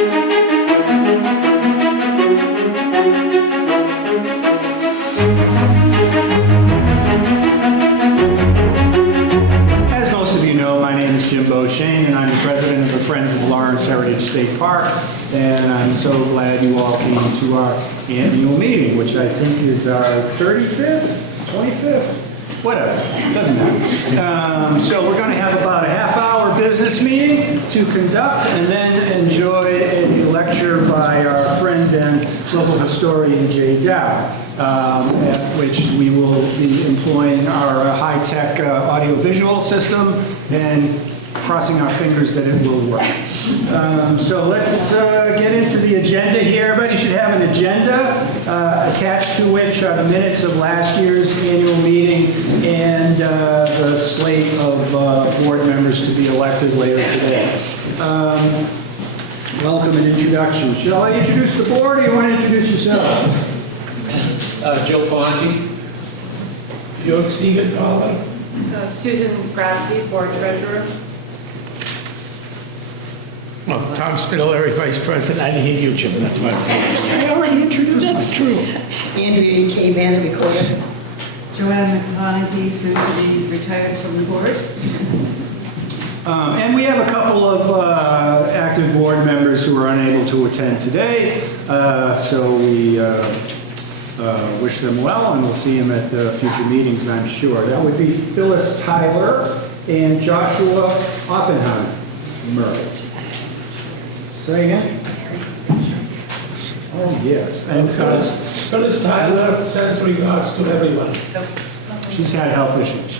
As most of you know, my name is Jim Beauchesne, and I'm the president of the Friends of Lawrence Heritage State Park, and I'm so glad you all came to our annual meeting, which I think is our 35th, 25th, whatever, doesn't matter. So we're going to have about a half-hour business meeting to conduct, and then enjoy a lecture by our friend and local historian, Jay Dow. At which we will be employing our high-tech audio-visual system and crossing our fingers that it will work. So let's get into the agenda here. Everybody should have an agenda attached to which are the minutes of last year's annual meeting and the slate of board members to be elected later today. Welcome and introduction. Shall I introduce the board, or you want to introduce yourself? Joe Fonte. York Seagan, Paula. Susan Grabsky, board treasurer. Oh, Tom Spitaleri, vice president. I didn't hear you, Jim. That's why. I already introduced That's true. Andrea K. Vanna, recorder. Joanne McConaughey, soon to be retired from the board. And we have a couple of active board members who are unable to attend today, so we wish them well, and we'll see them at future meetings, I'm sure. That would be Phyllis Tyler and Joshua Oppenheimer. Say again? Oh, yes. And Phyllis Tyler sends regards to everyone. She's had health issues.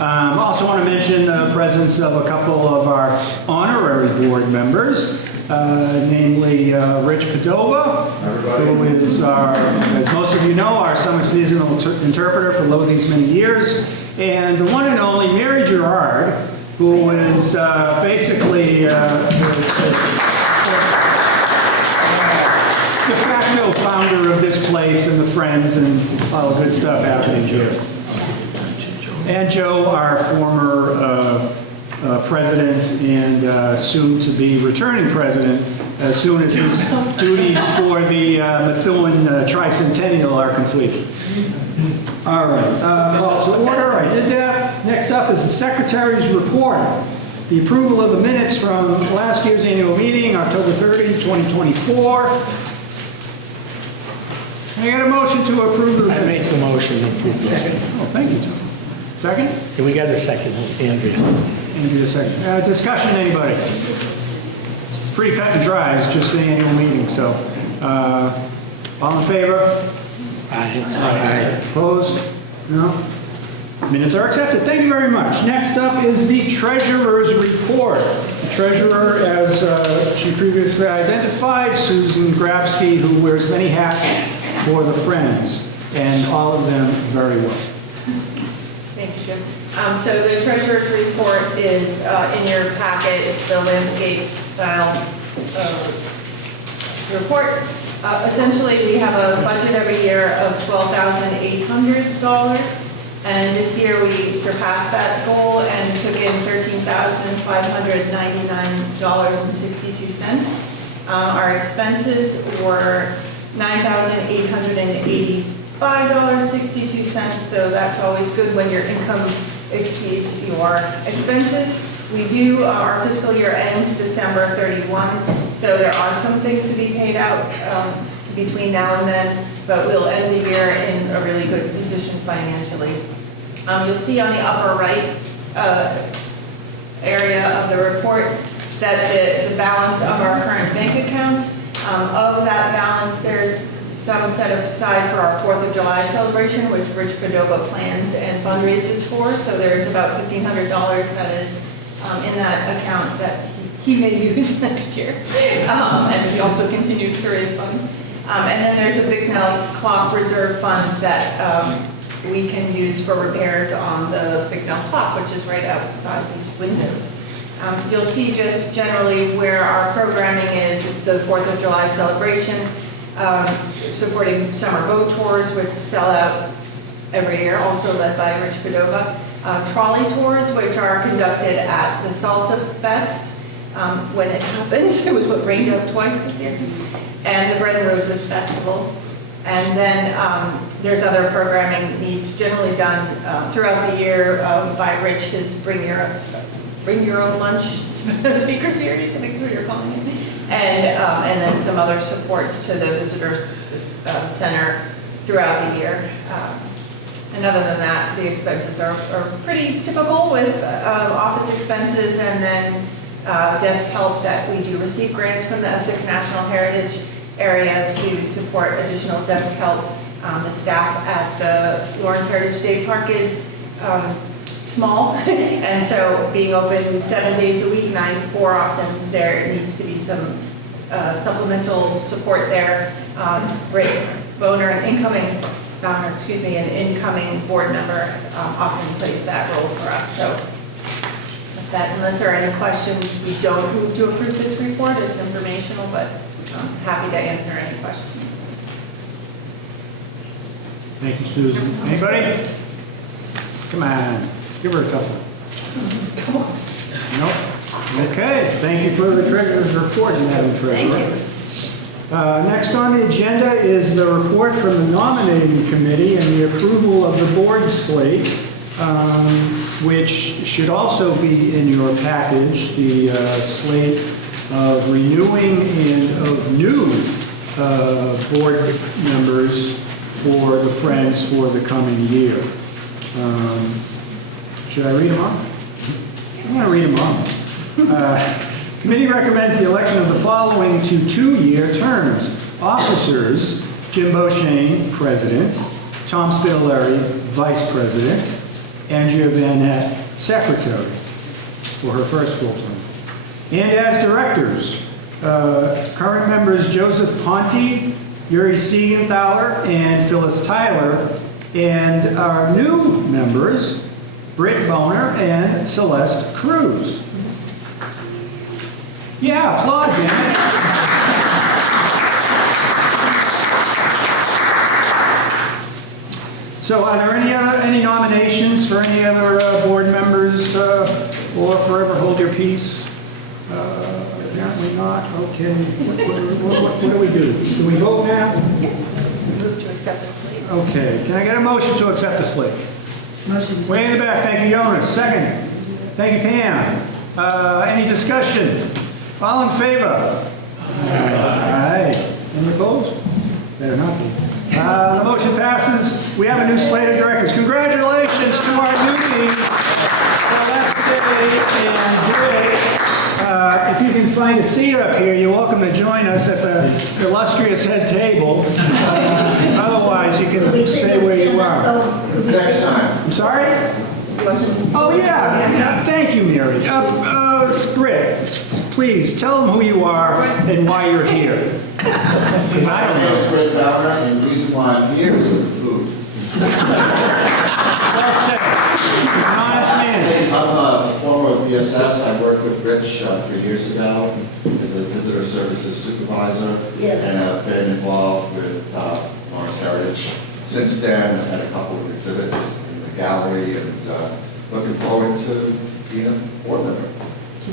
Also want to mention the presence of a couple of our honorary board members, namely Rich Padova, who is our, as most of you know, our summer seasonal interpreter for these many years, and the one and only Mary Gerard, who is basically de facto founder of this place and the Friends and all the good stuff happening here. And Joe, our former president and soon-to-be returning president, as soon as his duties for the Methuen tricentennial are completed. All right, call to order, I did that. Next up is the secretary's report. The approval of the minutes from last year's annual meeting, October 30, 2024. Can I get a motion to approve the minutes? I make the motion to approve. Oh, thank you, Tom. Second? Yeah, we got a second, Andrea. Andrea, second. Discussion, anybody? It's pretty cut and dry, it's just the annual meeting, so. All in favor? Aye. Opposed? No? Minutes are accepted. Thank you very much. Next up is the treasurer's report. The treasurer, as she previously identified, Susan Grabsky, who wears many hats for the Friends, and all of them very well. Thank you, Jim. So the treasurer's report is in your packet. It's the landscape style report. Essentially, we have a budget every year of $12,800. And this year we surpassed that goal and took in $13,599.62. Our expenses were $9,885.62, so that's always good when your income exceeds your expenses. We do, our fiscal year ends December 31, so there are some things to be paid out between now and then, but we'll end the year in a really good position financially. You'll see on the upper right area of the report that the balance of our current bank accounts, of that balance, there's some set aside for our 4th of July celebration, which Rich Padova plans and fundraises for. So there's about $1,500 that is in that account that he may use next year. And he also continues to raise funds. And then there's a Bicknell Clock Reserve Fund that we can use for repairs on the Bicknell clock, which is right outside these windows. You'll see just generally where our programming is. It's the 4th of July celebration, supporting summer boat tours, which sell out every year, also led by Rich Padova. Trolley tours, which are conducted at the Salsa Fest, when it happens. It was what rained out twice this year. And the Bread and Roses Festival. And then there's other programming needs generally done throughout the year by Rich, his Bring Your Own Lunch speaker series, I think is what you're calling it. And then some other supports to the Visitors Center throughout the year. And other than that, the expenses are pretty typical with office expenses and then desk help that we do receive grants from the Essex National Heritage area to support additional desk help. The staff at the Lawrence Heritage State Park is small, and so being open 7 days a week, 9 to 4 often, there needs to be some supplemental support there. Rick Boner, an incoming board member, often plays that role for us. So that's that. Unless there are any questions, we don't move to approve this report. It's informational, but I'm happy to answer any questions. Thank you, Susan. Anybody? Come on, give her a tough one. Come on. Nope. Okay, thank you for the treasurer's report, Madam Treasurer. Thank you. Next on the agenda is the report from the nominating committee and the approval of the board slate, which should also be in your package, the slate of renewing and of new board members for the Friends for the coming year. Should I read them off? I'm going to read them off. Committee recommends the election of the following to 2-year terms. Officers, Jim Beauchesne, President, Tom Spitaleri, Vice President, Andrea Vanette, Secretary, for her first full term. And as directors, current members Joseph Ponte, Yuri Siegenthaler, and Phyllis Tyler, and our new members, Britt Boner and Celeste Cruz. Yeah, applaud, man. So are there any nominations for any other board members or forever hold your peace? Apparently not. Okay. What do we do? Do we vote now? Move to accept the slate. Okay. Can I get a motion to accept the slate? Motion to. Way in the back. Thank you, Jonas. Second. Thank you, Pam. Any discussion? All in favor? Aye. Any opposed? Better not be. The motion passes. We have a new slate of directors. Congratulations to our newbies, Celeste and Britt. If you can find a seat up here, you're welcome to join us at the illustrious head table. Otherwise, you can stay where you are. Next time. I'm sorry? Oh, yeah. Thank you, Mary. Britt, please tell them who you are and why you're here. Because I don't My name is know. Britt Bauer, and the reason why I'm here is for the food. It's all set. He's an honest man. I'm a former VSS. I worked with Rich 3 years ago as a visitor services supervisor. Yes. And I've been involved with Lawrence Heritage since then. I've had a couple of exhibits in the gallery, and looking forward to being a board member.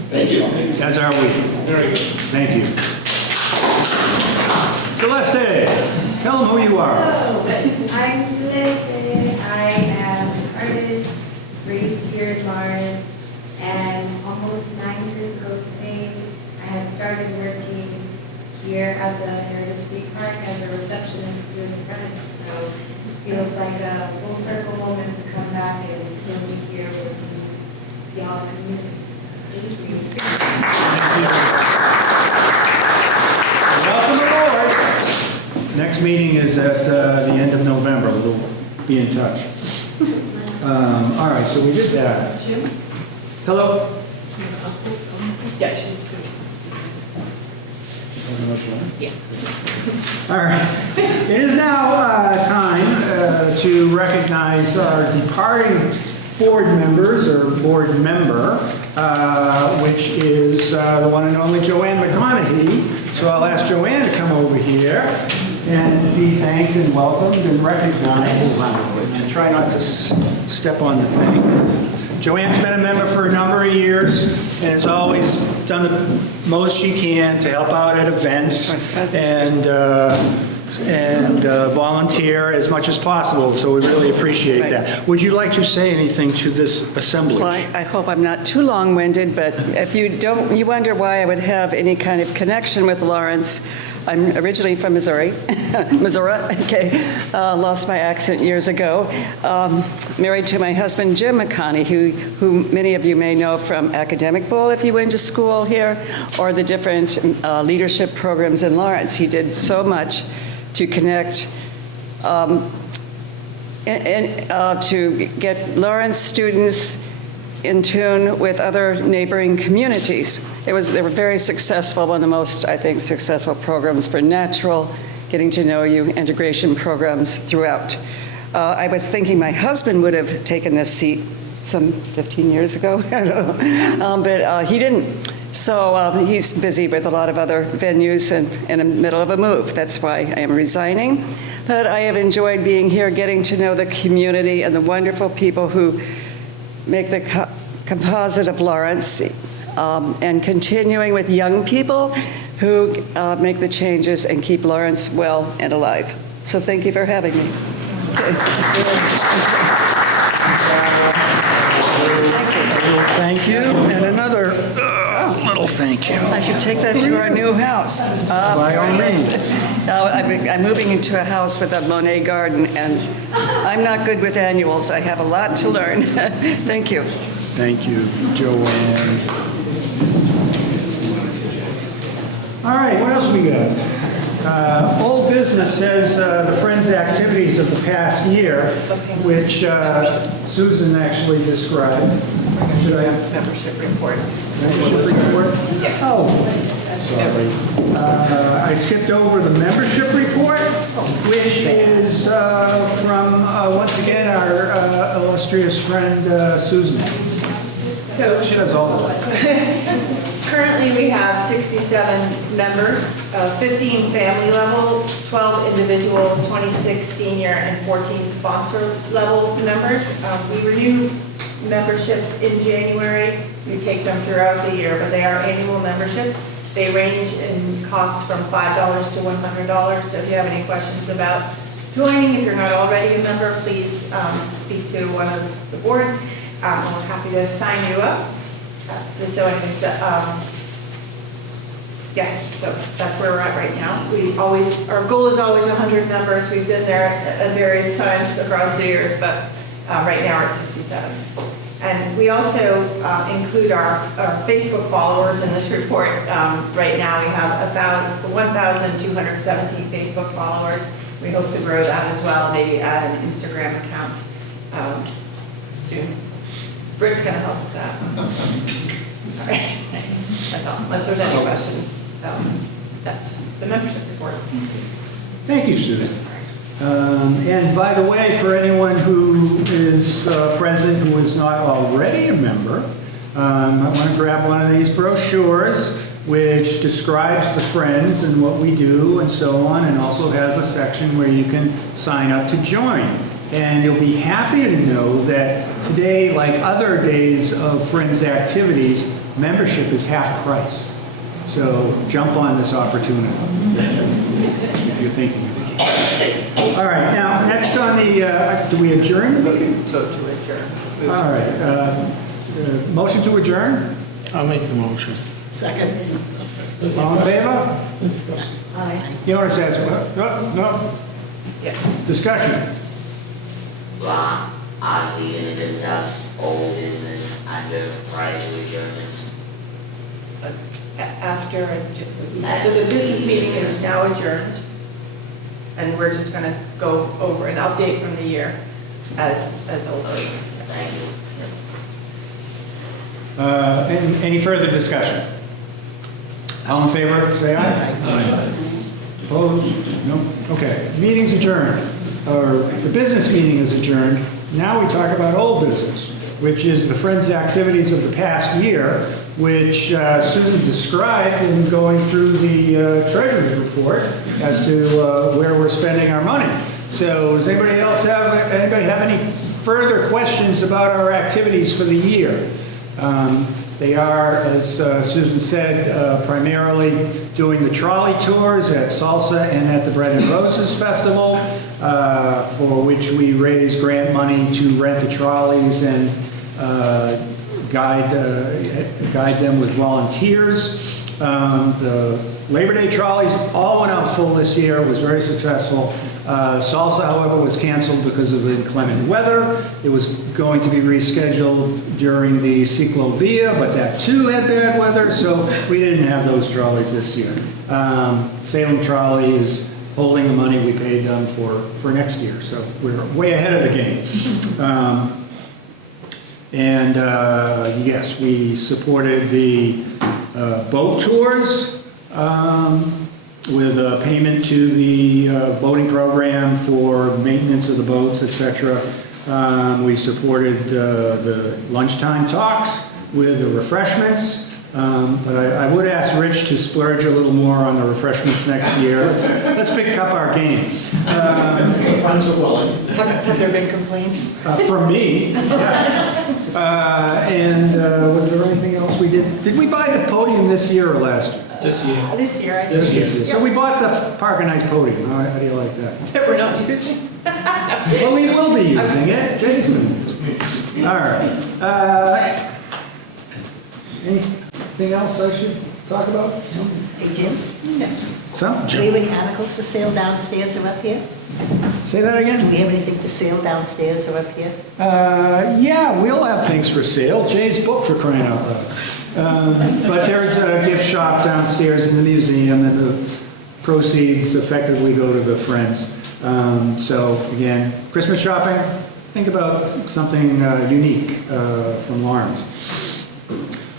Thank you. As are we. Very good. Thank you. Celeste, tell them who you are. Hello, I'm Celeste. I am an artist raised here in Lawrence, and almost 9 years ago today, I had started working here at the Heritage State Park as a receptionist during the Friends. So it feels like a full circle moment to come back and still be here with the y'all community. Thank you. Welcome aboard. Next meeting is at the end of November. We'll be in touch. All right, so we did that. Jim? Hello? Yeah, she's good. Yeah. All right. It is now time to recognize our departing board members, or board member, which is the one and only Joanne McConaughey. So I'll ask Joanne to come over here and be thanked and welcomed and recognized. And try not to step on the thing. Joanne's been a member for a number of years and has always done the most she can to help out at events and volunteer as much as possible, so we really appreciate that. Would you like to say anything to this assemblage? Well, I hope I'm not too long-winded, but if you wonder why I would have any kind of connection with Lawrence, I'm originally from Missouri, okay, lost my accent years ago, married to my husband, Jim McConney, who many of you may know from Academic Bowl if you went to school here, or the different leadership programs in Lawrence. He did so much to connect to get Lawrence students in tune with other neighboring communities. They were very successful, one of the most, I think, successful programs for natural, getting to know you, integration programs throughout. I was thinking my husband would have taken this seat some 15 years ago, I don't know, but he didn't. So he's busy with a lot of other venues and in the middle of a move. That's why I am resigning. But I have enjoyed being here, getting to know the community and the wonderful people who make the composite of Lawrence, and continuing with young people who make the changes and keep Lawrence well and alive. So thank you for having me. Thank you, and another little thank you. I should take that to our new house. By all means. I'm moving into a house with a Monet garden, and I'm not good with annuals. I have a lot to learn. Thank you. Thank you, Joanne. All right, what else we got? Old business says the Friends activities of the past year, which Susan actually described. Should I have Membership report. membership report? Oh, sorry. I skipped over the membership report, which is from, once again, our illustrious friend Susan. So She does all of it. currently we have 67 members, 15 family level, 12 individual, 26 senior, and 14 sponsor level members. We renew memberships in January. We take them throughout the year, but they are annual memberships. They range in cost from $5 to $100. So if you have any questions about joining, if you're not already a member, please speak to one of the board. We're happy to sign you up. Just so I can, yeah, so that's where we're at right now. Our goal is always 100 members. We've been there at various times across the years, but right now we're at 67. And we also include our Facebook followers in this report. Right now we have about 1,217 Facebook followers. We hope to grow that as well, maybe add an Instagram account soon. Britt's going to help with that. All right. That's all. Unless there's any questions, that's the membership report. Thank you, Susan. And by the way, for anyone who is present who is not already a member, I want to grab one of these brochures which describes the Friends and what we do and so on, and also has a section where you can sign up to join. And you'll be happy to know that today, like other days of Friends activities, membership is half price. So jump on this opportunity if you're thinking of it. All right, now next on the, do we adjourn? To adjourn. All right, motion to adjourn? I'll make the motion. Second. All in favor? Aye. You want to say, no, Yeah. discussion. Ron, are we gonna conduct old business under prior to adjournment? After, so the business meeting is now adjourned, and we're just going to go over an update from the year as always. Thank you. Any further discussion? All in favor, say aye. Aye. Opposed? No? Okay, meeting's adjourned, or the business meeting is adjourned. Now we talk about old business, which is the Friends activities of the past year, which Susan described in going through the treasurer's report as to where we're spending our money. So does anybody have any further questions about our activities for the year. They are, as Susan said, primarily doing the trolley tours at Salsa and at the Bread and Roses Festival, for which we raise grant money to rent the trolleys and guide them with volunteers. The Labor Day trolleys all went out full this year. It was very successful. Salsa, however, was canceled because of the inclement weather. It was going to be rescheduled during the Ciclovia, but that too had bad weather, so we didn't have those trolleys this year. Salem Trolley is holding the money we paid them for next year, so we're way ahead of the game. Yes, we supported the boat tours with a payment to the boating program for maintenance of the boats, etc. We supported the lunchtime talks with the refreshments. But I would ask Rich to splurge a little more on the refreshments next year. Let's pick up our game. Friends are willing. Have there been complaints? From me. Was there anything else we did? Did we buy the podium this year or last year? This year. This year, I This think. year. So we bought the Park and Nice podium. How do you like that? That we're not using. Well, we will be using it. Jason. All right. Anything else I should talk about? Hey, Jim? Some? Do we have any articles for sale downstairs or up here? Say that Do again? we have anything for sale downstairs or up here? Yeah, we'll have things for sale. Jay's book, for crying out loud. But there's a gift shop downstairs in the museum, and the proceeds effectively go to the Friends. So again, Christmas shopping, think about something unique from Lawrence.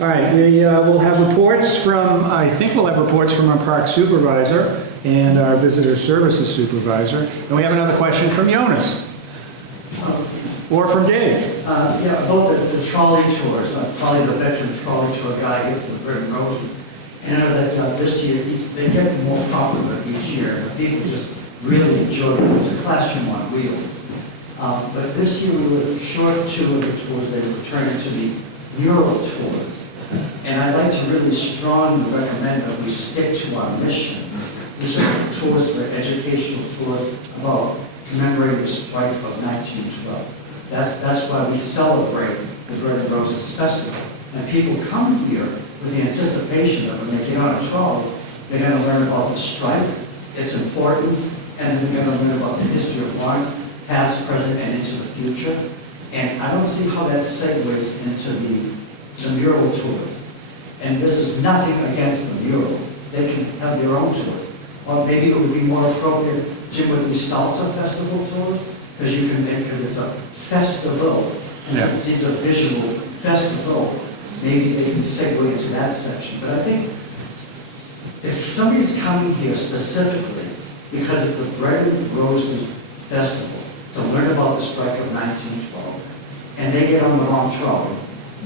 All right, we'll have reports from, I think we'll have reports from our park supervisor and our visitor services supervisor. And we have another question from Jonas. Or from Dave. Yeah, both the trolley tours, probably the veteran trolley tour guy here for the Bread and Roses. And I know that this year, they get more popular each year. The people just really enjoy it. It's a classroom on wheels. But this year, we were short two of the tours. They were turning to the mural tours. And I'd like to really strongly recommend that we stick to our mission. These are tours for educational tours about commemorating the strike of 1912. That's why we celebrate the Bread and Roses Festival. And people come here with the anticipation that when they get on a trolley, they're going to learn about the strike, its importance, and they're going to learn about the history of Lawrence, past, present, and into the future. And I don't see how that segues into the mural tours. And this is nothing against the murals. They can have their own tours. Or maybe it would be more appropriate, Jim, with these salsa festival tours, because it's a festival. And since these are visual festivals, maybe they can segue into that section. But I think if somebody's coming here specifically because it's the Bread and Roses Festival to learn about the strike of 1912, and they get on the wrong trolley,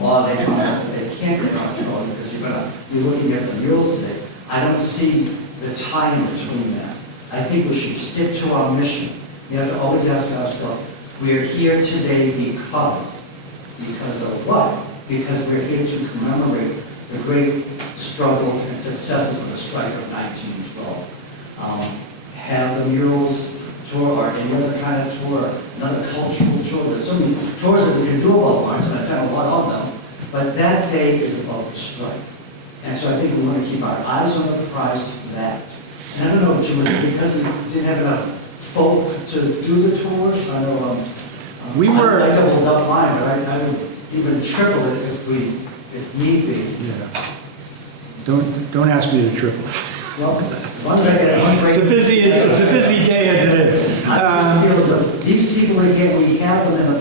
or they can't get on a trolley because you're going to be looking at the murals today, I don't see the tie in between that. I think we should stick to our mission. We have to always ask ourselves, we are here today because of what? Because we're here to commemorate the great struggles and successes of the strike of 1912. Have the murals tour or any other kind of tour, another cultural tour. There's so many tours that we can do about Lawrence, and I've done a lot of them. But that day is about the strike. And so I think we want to keep our eyes on the prize for that. And I don't know, Jim, was it because we didn't have enough folk to do the tours? I know I doubled up mine, but I would even triple it if need be. Yeah. Don't ask me to triple. Well, as long as I get one break. It's a busy day as it is. I just feel as though these people that here, we have them in the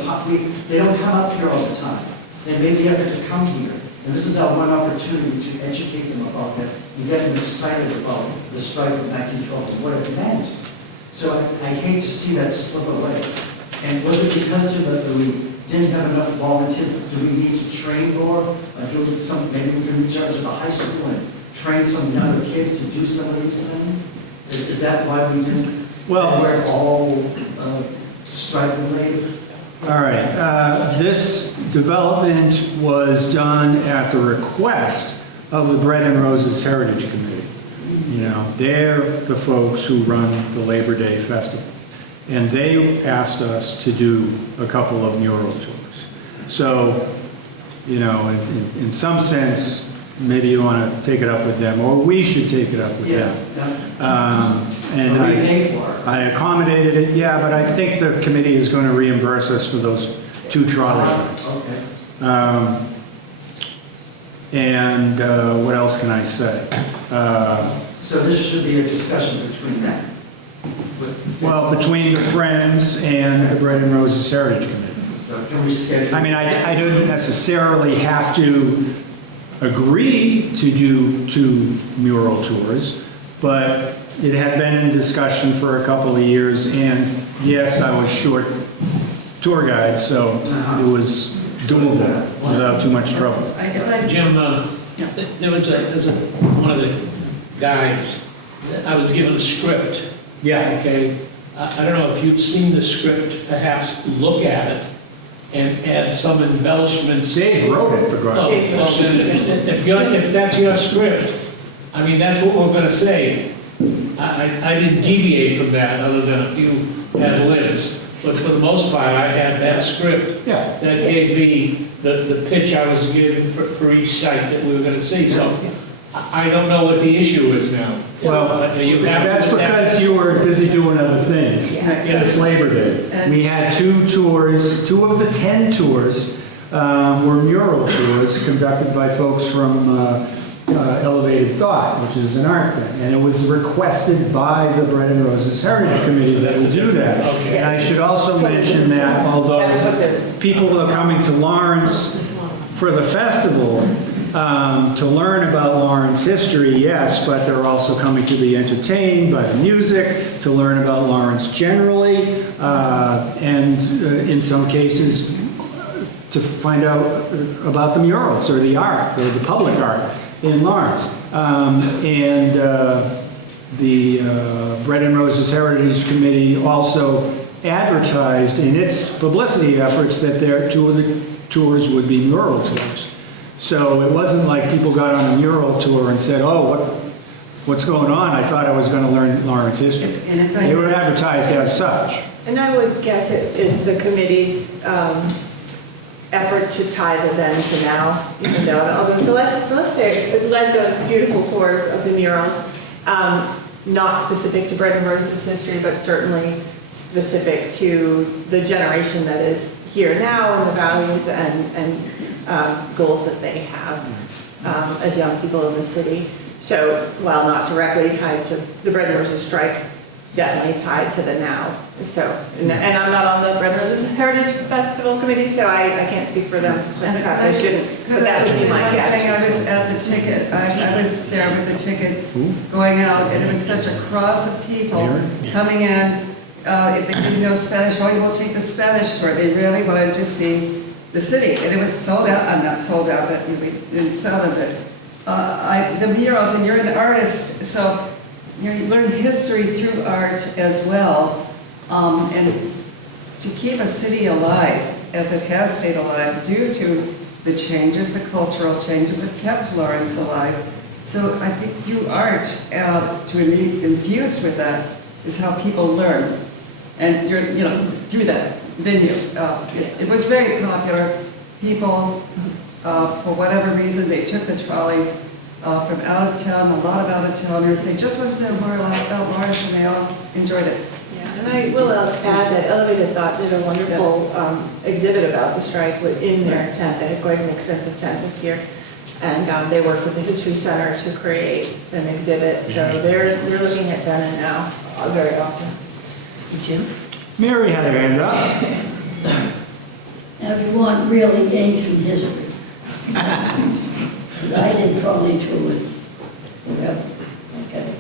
they don't come up here all the time. They made the effort to come here. And this is our one opportunity to educate them about that and get them excited about the strike of 1912 and what it meant. So I hate to see that slip away. And was it because of that we didn't have enough volunteers? Do we need to train more? Maybe we can reach out to the high school and train some younger kids to do some of these things? Is that why we didn't? Well, we're all strike related? All right, this development was done at the request of the Bread and Roses Heritage Committee. You know, they're the folks who run the Labor Day Festival. And they asked us to do a couple of mural tours. So, you know, in some sense, maybe you want to take it up with them, or we should take it up with them. And What do you pay for it? I accommodated it, yeah, but I think the committee is going to reimburse us for those 2 trolley rides. Okay. And what else can I say? So this should be a discussion between them. Well, between the Friends and the Bread and Roses Heritage Committee. So can we schedule? I mean, I don't necessarily have to agree to do 2 mural tours, but it had been in discussion for a couple of years, and yes, I was short tour guide, so it was doable without too much trouble. Jim, there's one of the guides, I was given a script. Yeah. Okay, I don't know if you've seen the script, perhaps look at it and add some embellishments. Dave wrote it, for God's sake. Well, then, if that's your script, I mean, that's what we're gonna say. I didn't deviate from that other than a few ad libs, but for the most part, I had that script. Yeah. That gave me the pitch I was given for each site that we were gonna see, so I don't know what the issue is now. Well, Are you happy that's with that? because you were busy doing other things since Labor Day. We had 2 tours, 2 of the 10 tours were mural tours conducted by folks from Elevated Thought, which is an art thing. And it was requested by the Bread and Roses Heritage Committee that we do that. Okay. And I should also mention that although people are coming to Lawrence for the festival, to learn about Lawrence history, yes, but they're also coming to be entertained by the music, to learn about Lawrence generally, and in some cases, to find out about the murals or the art, or the public art in Lawrence. The Bread and Roses Heritage Committee also advertised in its publicity efforts that 2 of the tours would be mural tours. So it wasn't like people got on a mural tour and said, oh, what's going on? I thought I was going to learn Lawrence history. They were advertised as such. And I would guess it is the committee's effort to tie the then to now, even though, although Celeste led those beautiful tours of the murals, not specific to Bread and Roses history, but certainly specific to the generation that is here now and the values and goals that they have as young people in the city. So while not directly tied to the Bread and Roses strike, definitely tied to the now. So, and I'm not on the Bread and Roses Heritage Festival Committee, so I can't speak for them. So perhaps I shouldn't, but that would be my guess. I was at the ticket, I was there with the tickets going out, and it was such a cross of people coming in. If they didn't know Spanish, oh, you will take the Spanish tour. They really wanted to see the city, and it was sold out. I'm not sold out, but we didn't sell them. But the murals, and you're an artist, so you learn history through art as well. And to keep a city alive, as it has stayed alive, due to the changes, the cultural changes that kept Lawrence alive. So I think through art, to be infused with that, is how people learn. And through that venue, it was very popular. People, for whatever reason, they took the trolleys from out of town. A lot of out of towners, they just went to the Lawrence, and they all enjoyed it. Yeah, and I will add that Elevated Thought did a wonderful exhibit about the strike within their tent. They had quite an extensive tent this year. And they worked with the History Center to create an exhibit. So they're looking at then and now very often. Jim? Mary had her hand up. Now, if you want really ancient history, I did trolley tours, whatever, okay.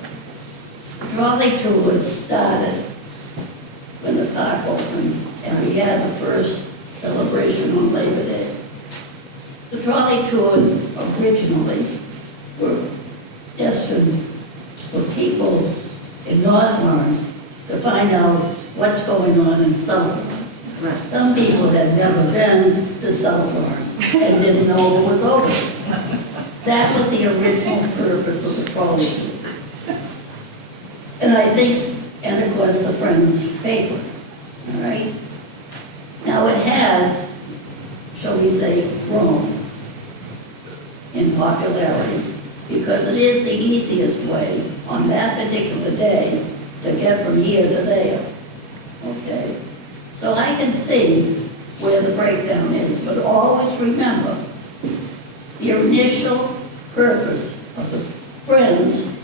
Trolley tours started when the park opened, and we had the first celebration on Labor Day. The trolley tours originally were destined for people in North Lawrence to find out what's going on in South Lawrence. Right. Some people had never been to South Lawrence and didn't know it was open. That was the original purpose of the trolley tour. And I think, and of course, the Friends paper, all right? Now, it has, shall we say, grown in popularity because it is the easiest way on that particular day to get from here to there, okay? So I can see where the breakdown is, but always remember, the initial purpose of the Friends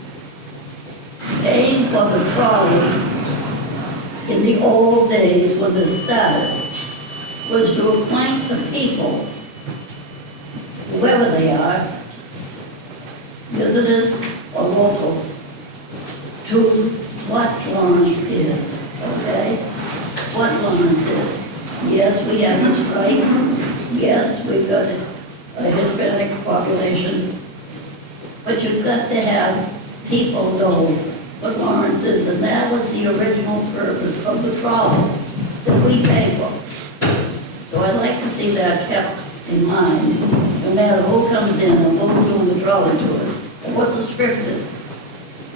paying for the trolley in the old days when it started was to acquaint the people, whoever they are, visitors or locals, to what Lawrence is, okay? What Lawrence is. Yes, we have a strike. Yes, we've got a Hispanic population. But you've got to have people know what Lawrence is, and that was the original purpose of the trolley that we pay for. So I'd like to see that kept in mind, no matter who comes in and what we're doing the trolley tour, and what the script is.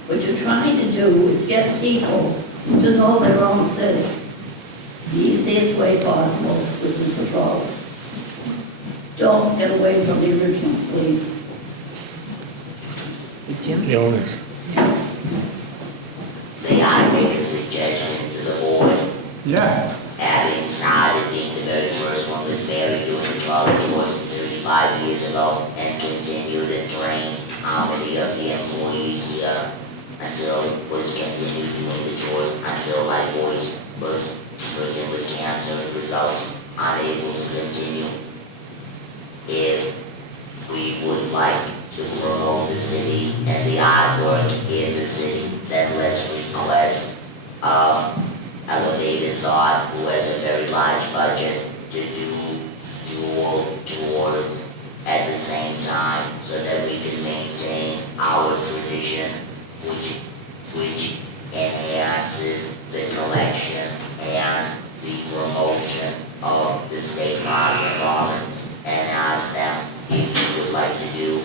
What you're trying to do is get people to know their own city, the easiest way possible, which is the trolley. Don't get away from the original, please. The owners. May I make a suggestion to the board? Yes. Having started being the very first one with Mary doing the trolley tours 35 years ago and continued and trained how many of the employees here until was continued doing the tours until my voice was stricken with cancer and result unable to continue. If we would like to promote the city and the artwork in the city, then let's request Elevated Thought, who has a very large budget, to do dual tours at the same time so that we can maintain our tradition, which enhances the collection and the promotion of the state park in Lawrence, and ask them if you would like to do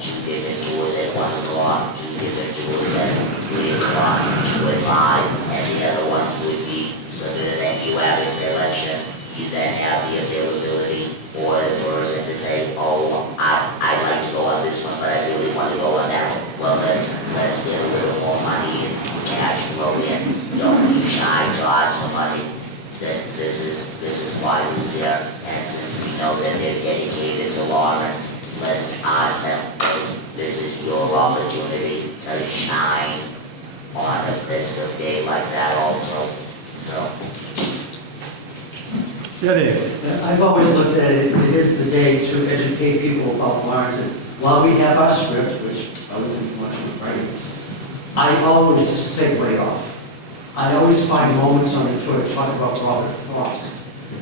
2 different tours at 1 o'clock, 2 different tours at 3 o'clock, 2 at 5, and the other ones would be, so that then you have a selection, you then have the availability for the person to say, oh, I'd like to go on this one, but I really want to go on that one. Well, let's get a little more money in, cash flow in, don't be shy to ask for money. That this is why we're here, and since we know that they're dedicated to Lawrence, let's ask them, hey, this is your opportunity to shine on a festive day like that also. So, Yeah, Dave. I've always looked at it, it is the day to educate people about Lawrence. And while we have our script, which I was unfortunately afraid, I always segue off. I always find moments on the tour to talk about Robert Frost.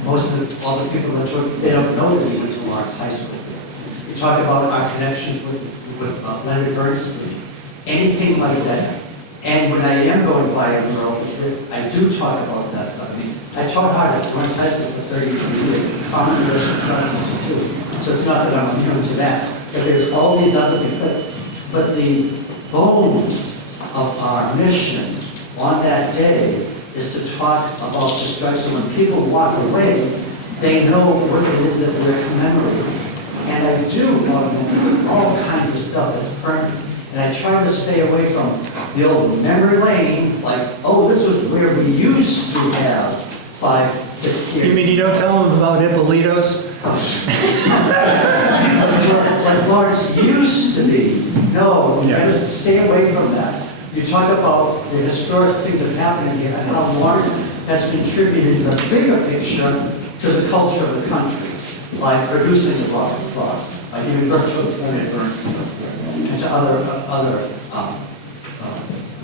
Most of all the people on the tour, they don't know that he went to Lawrence High School. We talk about our connections with Leonard Bernstein, anything like that. And when I am going by a mural, I do talk about that stuff. I mean, I taught hard at Lawrence High School for 33 years, and found the rest of science too. So it's not that I'm immune to that. But there's all these other things. But the bones of our mission on that day is to talk about the strike. So when people walk away, they know what it is that we're commemorating. And I do want to do all kinds of stuff that's permanent. And I try to stay away from the old memory lane, like, oh, this was where we used to have 5, 6 kids. You mean you don't tell them about Ippolito's? Like Lawrence used to be. No, you gotta stay away from that. You talk about the historic things that happen in here and how Lawrence has contributed in the bigger picture to the culture of the country by producing the Robert Frost, by giving birth to Leonard Bernstein, and to other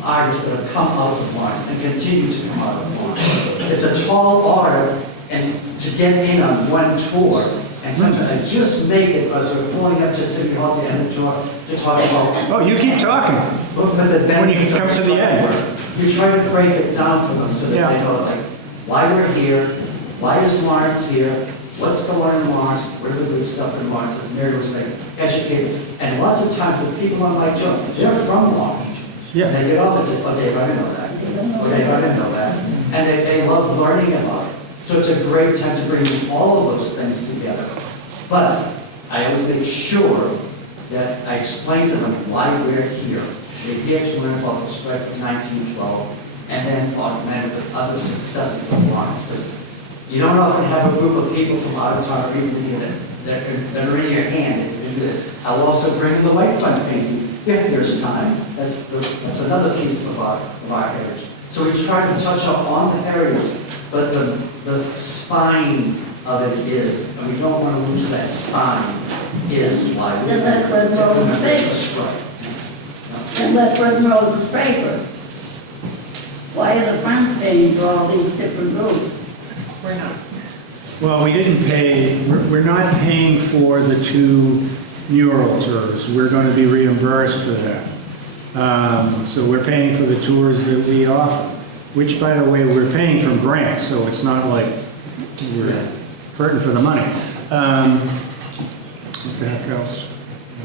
artists that have come out of Lawrence and continue to come out of Lawrence. It's a tall order, and to get in on one tour, and sometimes I just make it as we're pulling up to City Hall to end the tour to talk about. Oh, you keep talking. But then When you come to the end. you try to break it down for them so that Yeah. they know like why we're here, why is Lawrence here? What's going on in Lawrence? What are the good stuff in Lawrence? As Mary was saying, educate. And lots of times the people on my job, they're from Lawrence. Yeah. And they get off and say, oh, Dave, I didn't know that. Oh, Dave, I didn't know that. And they love learning about it. So it's a great time to bring all of those things together. But I always make sure that I explain to them why we're here. We're here to learn about the spread of 1912 and then augment it with other successes of Lawrence. Because you don't often have a group of people from out of town or even here that are in your hand and you can do it. I'll also bring in the white front paintings if there's time. That's another piece of our heritage. So we try to touch up on the heritage, but the spine of it is, and we don't want to lose that spine, is why we Then that's what Rose's paper. And that's what Rose's paper. Why are the front paying for all these different groups? We're not. Well, we didn't pay, we're not paying for the 2 mural tours. We're going to be reimbursed for that. So we're paying for the tours that we offer, which, by the way, we're paying from grants, so it's not like we're hurting for the money. What the heck else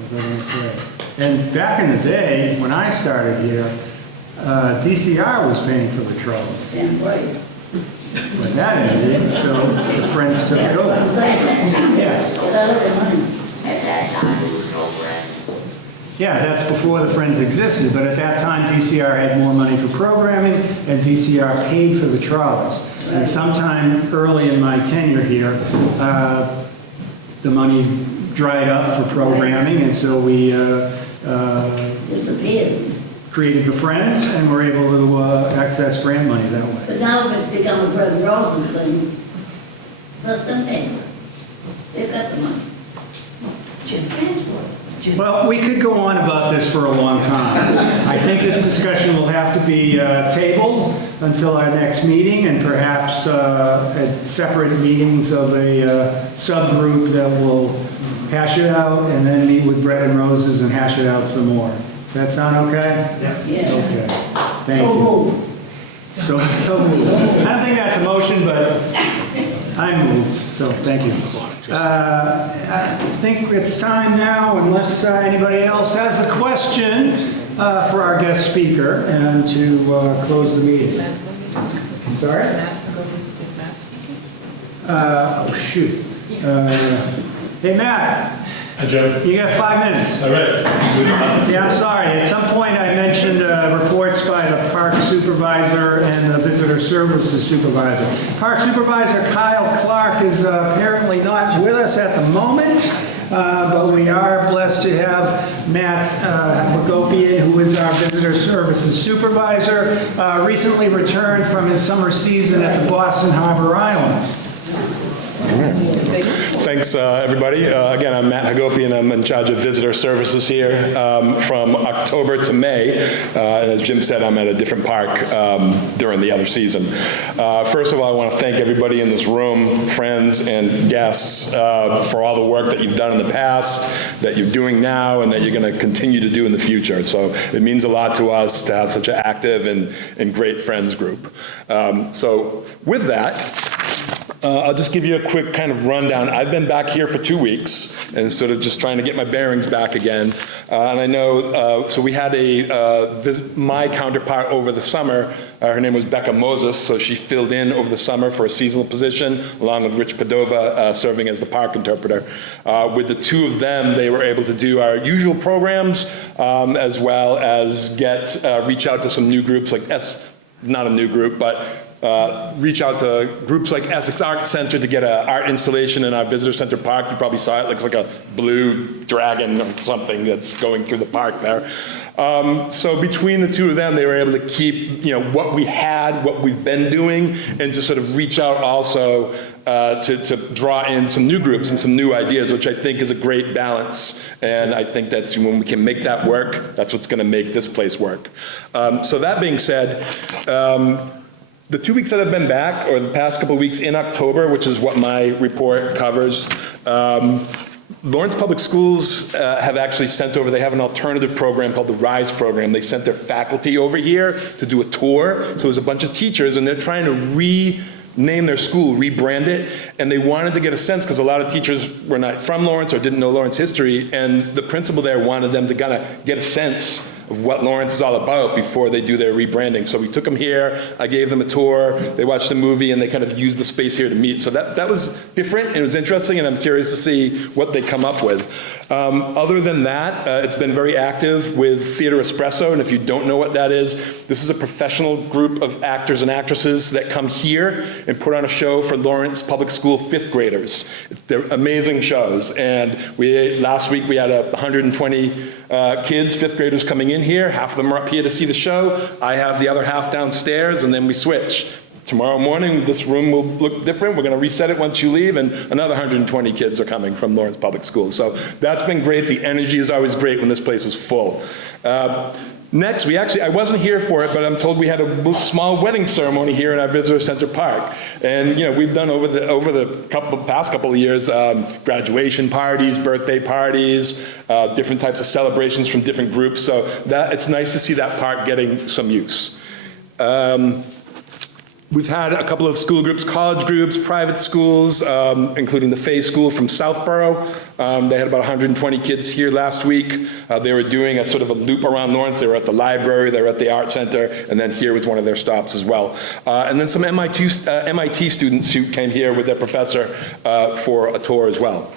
was I going to say? And back in the day, when I started here, DCR was paying for the trophies. Damn right. But that ended, so the Friends took it over. Yeah. At that time, it was no friends. Yeah, that's before the Friends existed, but at that time, DCR had more money for programming, and DCR paid for the trolleys. And sometime early in my tenure here, the money dried up for programming, and so we Disappeared. created the Friends, and were able to access grant money that way. But now it's become a Fred Rose's thing. Let them pay. They've got the money. Transport. Well, we could go on about this for a long time. I think this discussion will have to be tabled until our next meeting, and perhaps at separate meetings of a subgroup that will hash it out, and then meet with Bread and Roses and hash it out some more. Does that sound okay? Yeah. Okay. Thank So you. moved. So moved. I don't think that's a motion, but I moved, so thank you. I think it's time now, unless anybody else has a question for our guest speaker, and to close the meeting. I'm sorry? Is Matt speaking? Oh, shoot. Hey, Matt. Hi, Joe. You got 5 minutes. All right. Yeah, I'm sorry. At some point, I mentioned reports by the park supervisor and the visitor services supervisor. Park supervisor Kyle Clark is apparently not with us at the moment, but we are blessed to have Matt Hagopian, who is our visitor services supervisor, recently returned from his summer season at the Boston Harbor Islands. Thanks, everybody. Again, I'm Matt Hagopian. I'm in charge of visitor services here from October to May. And as Jim said, I'm at a different park during the other season. First of all, I want to thank everybody in this room, friends and guests, for all the work that you've done in the past, that you're doing now, and that you're going to continue to do in the future. So it means a lot to us to have such an active and great friends group. So with that, I'll just give you a quick kind of rundown. I've been back here for 2 weeks and sort of just trying to get my bearings back again. And I know, so we had my counterpart over the summer. Her name was Becca Moses, so she filled in over the summer for a seasonal position, along with Rich Padova serving as the park interpreter. With the two of them, they were able to do our usual programs, as well as reach out to some new groups like not a new group, but reach out to groups like Essex Art Center to get an art installation in our visitor center park. You probably saw it. Looks like a blue dragon or something that's going through the park there. So between the two of them, they were able to keep, what we had, what we've been doing, and to sort of reach out also to draw in some new groups and some new ideas, which I think is a great balance. And I think that's when we can make that work, that's what's going to make this place work. So that being said, the 2 weeks that I've been back, or the past couple of weeks in October, which is what my report covers, Lawrence Public Schools have actually sent over, they have an alternative program called the RISE program. They sent their faculty over here to do a tour. So it was a bunch of teachers, and they're trying to name their school, rebrand it, and they wanted to get a sense, because a lot of teachers were not from Lawrence or didn't know Lawrence history, and the principal there wanted them to kind of get a sense of what Lawrence is all about before they do their rebranding. So we took them here, I gave them a tour, they watched the movie, and they kind of used the space here to meet. So that was different, and it was interesting, and I'm curious to see what they come up with. Other than that, it's been very active with Theater Espresso, and if you don't know what that is, this is a professional group of actors and actresses that come here and put on a show for Lawrence Public School fifth graders. They're amazing shows, and last week we had 120 kids, fifth graders coming in here. Half of them are up here to see the show. I have the other half downstairs, and then we switch. Tomorrow morning, this room will look different. We're going to reset it once you leave, and another 120 kids are coming from Lawrence Public Schools. So that's been great. The energy is always great when this place is full. Next, I wasn't here for it, but I'm told we had a small wedding ceremony here in our visitor center park. And we've done over the past couple of years, graduation parties, birthday parties, different types of celebrations from different groups. So it's nice to see that park getting some use. We've had a couple of school groups, college groups, private schools, including the Fay School from Southborough. They had about 120 kids here last week. They were doing a sort of a loop around Lawrence. They were at the library, they were at the art center, and then here was one of their stops as well. And then some MIT students who came here with their professor for a tour as well.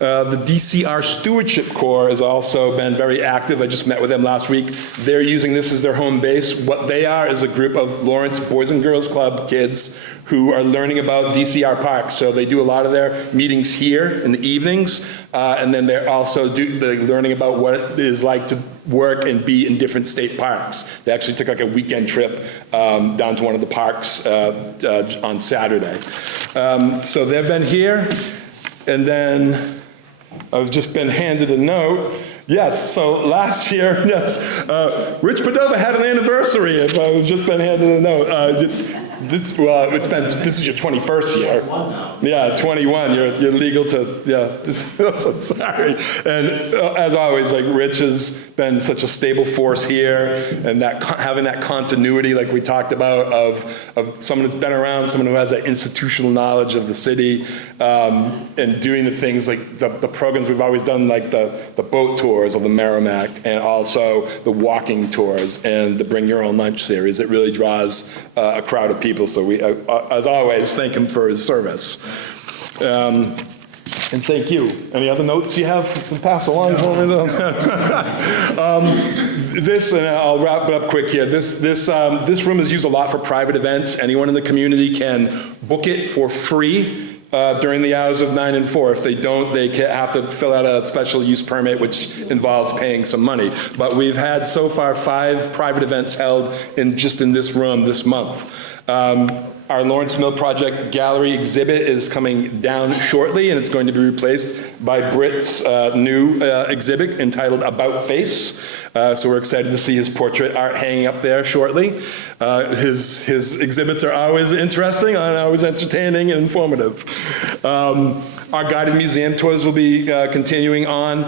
The DCR Stewardship Corps has also been very active. I just met with them last week. They're using this as their home base. What they are is a group of Lawrence Boys and Girls Club kids who are learning about DCR parks. So they do a lot of their meetings here in the evenings, and then they're also learning about what it is like to work and be in different state parks. They actually took like a weekend trip down to one of the parks on Saturday. So they've been here, and then I've just been handed a note. Yes, so last year, yes, Rich Padova had an anniversary. I've just been handed a note. This is your 21st year. 21 now. Yeah, 21. You're legal to, yeah. So sorry. And as always, like Rich has been such a stable force here, and that having that continuity, like we talked about, of someone that's been around, someone who has that institutional knowledge of the city, and doing the things like the programs we've always done, like the boat tours of the Merrimack, and also the walking tours and the Bring Your Own Lunch series. It really draws a crowd of people. So we, as always, thank him for his service. And thank you. Any other notes you have to pass along? This, and I'll wrap it up quick here. This room is used a lot for private events. Anyone in the community can book it for free during the hours of 9 and 4. If they don't, they have to fill out a special use permit, which involves paying some money. But we've had so far 5 private events held just in this room this month. Our Lawrence Mill Project Gallery exhibit is coming down shortly, and it's going to be replaced by Britt's new exhibit entitled About Face. So we're excited to see his portrait art hanging up there shortly. His exhibits are always interesting and always entertaining and informative. Our guided museum tours will be continuing on.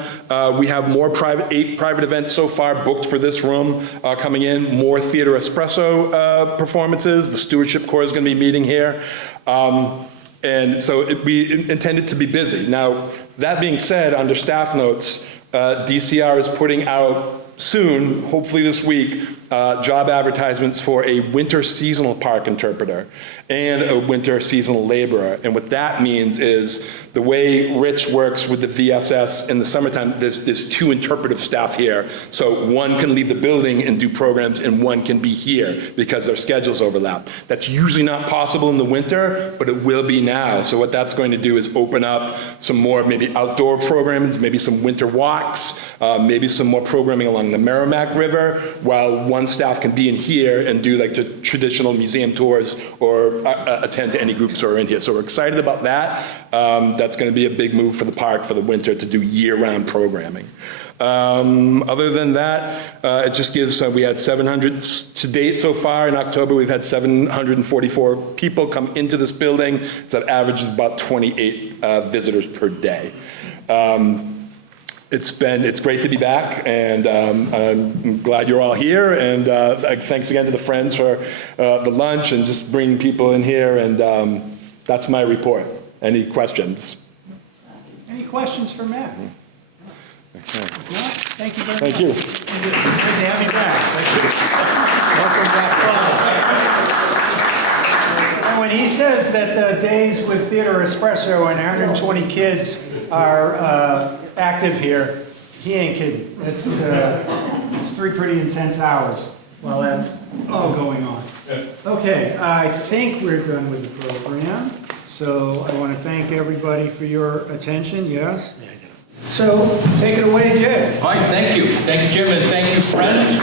We have more 8 private events so far booked for this room coming in. More Theater Espresso performances. The Stewardship Corps is going to be meeting here. And so we intend it to be busy. Now, that being said, under staff notes, DCR is putting out soon, hopefully this week, job advertisements for a winter seasonal park interpreter and a winter seasonal laborer. And what that means is the way Rich works with the VSS in the summertime, there's 2 interpretive staff here. So one can leave the building and do programs, and one can be here because their schedules overlap. That's usually not possible in the winter, but it will be now. So what that's going to do is open up some more maybe outdoor programs, maybe some winter walks, maybe some more programming along the Merrimack River, while one staff can be in here and do like the traditional museum tours or attend to any groups that are in here. So we're excited about that. That's going to be a big move for the park for the winter to do year-round programming. Other than that, it just gives, we had 700 to date so far. In October, we've had 744 people come into this building. It's an average of about 28 visitors per day. it's great to be back, and I'm glad you're all here, and thanks again to the Friends for the lunch and just bringing people in here, and that's my report. Any questions? Any questions for Matt? Okay. Thank you very much. Thank you. Good to have you back. Welcome back, When he says that the days with Theater Espresso and 120 kids are active here, he ain't kidding. It's 3 pretty intense hours while that's all going on. Okay, I think we're done with the program. So I want to thank everybody for your attention, yes? So take it away, Jay. All right, thank you. Thank you, Jim, and thank you, friends.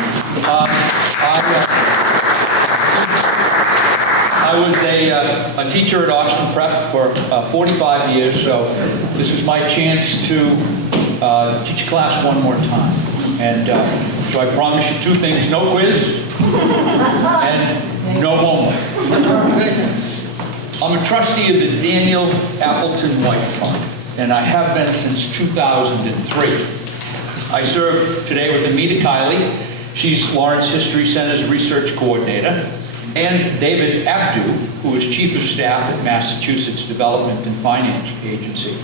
I was a teacher at Austin Prep for 45 years, so this is my chance to teach a class one more time. And so I promise you 2 things: no quiz and no homework. I'm a trustee of the Daniel Appleton White Fund, and I have been since 2003. I serve today with Amita Kiley. She's Lawrence History Center's research coordinator, and David Abdu, who is chief of staff at Massachusetts Development and Finance Agency.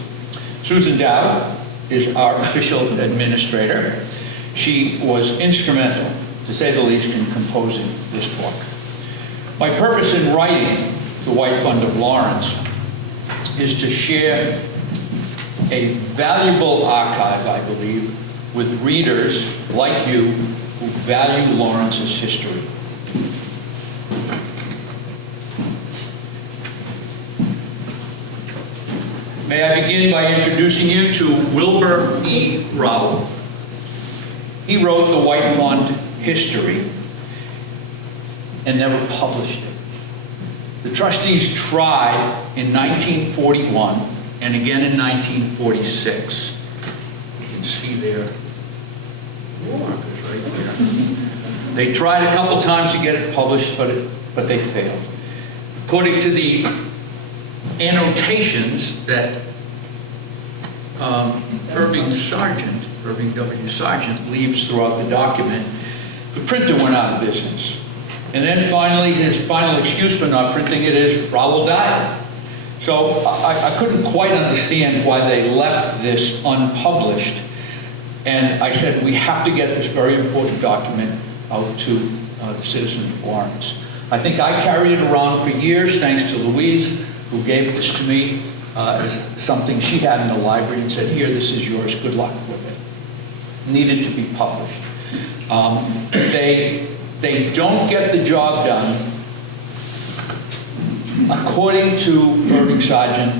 Susan Dowd is our official administrator. She was instrumental, to say the least, in composing this book. My purpose in writing The White Fund of Lawrence is to share a valuable archive, I believe, with readers like you who value Lawrence's history. May I begin by introducing you to Wilbur E. Rowell. He wrote the White Fund history and never published it. The trustees tried in 1941 and again in 1946. You can see their markers right there. They tried a couple times to get it published, but they failed. According to the annotations that Irving W. Sargent leaves throughout the document, the printer went out of business. And then finally, his final excuse for not printing it is Rowell died. So I couldn't quite understand why they left this unpublished. And I said, we have to get this very important document out to the citizens of Lawrence. I think I carried it around for years, thanks to Louise, who gave this to me as something she had in the library and said, here, this is yours, good luck with it. Needed to be published. They don't get the job done according to Irving Sargent,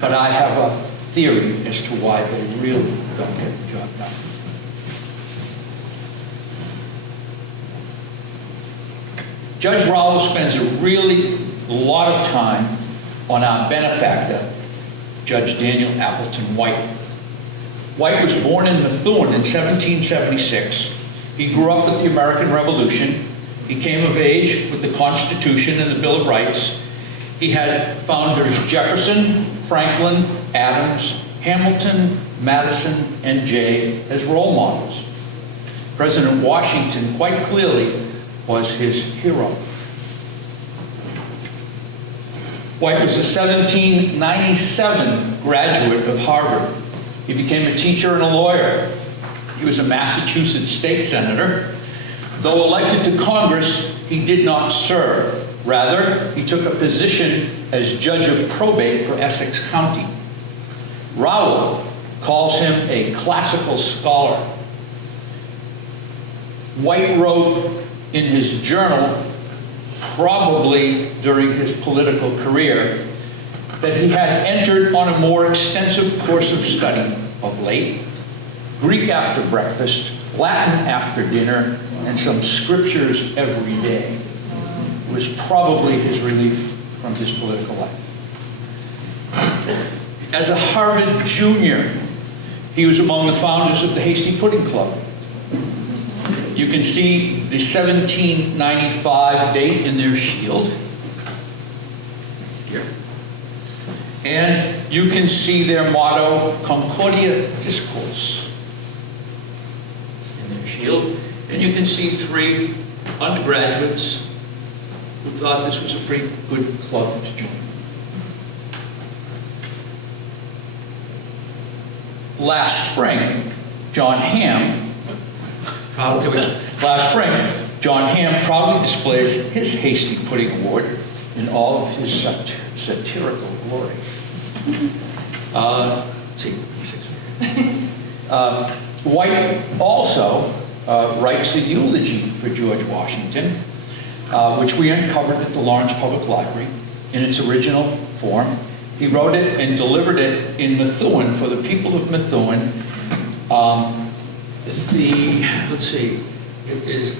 but I have a theory as to why they really don't get the job done. Judge Rowell spends a really lot of time on our benefactor, Judge Daniel Appleton White. White was born in Methuen in 1776. He grew up with the American Revolution. He came of age with the Constitution and the Bill of Rights. He had founders Jefferson, Franklin, Adams, Hamilton, Madison, and Jay as role models. President Washington, quite clearly, was his hero. White was a 1797 graduate of Harvard. He became a teacher and a lawyer. He was a Massachusetts state senator. Though elected to Congress, he did not serve. Rather, he took a position as judge of probate for Essex County. Rowell calls him a classical scholar. White wrote in his journal, probably during his political career, that he had entered on a more extensive course of study of late, Greek after breakfast, Latin after dinner, and some scriptures every day. It was probably his relief from his political life. As a Harvard junior, he was among the founders of the Hasty Pudding Club. You can see the 1795 date in their shield here. And you can see their motto, Concordia Discourse. shield. And you can see 3 undergraduates who thought this was a pretty good club to join. Last spring, John Hamm proudly displays his Hasty Pudding Award in all of his satirical glory. Let's see. White also writes a eulogy for George Washington, which we uncovered at the Lawrence Public Library in its original form. He wrote it and delivered it in Methuen for the people of Methuen. It is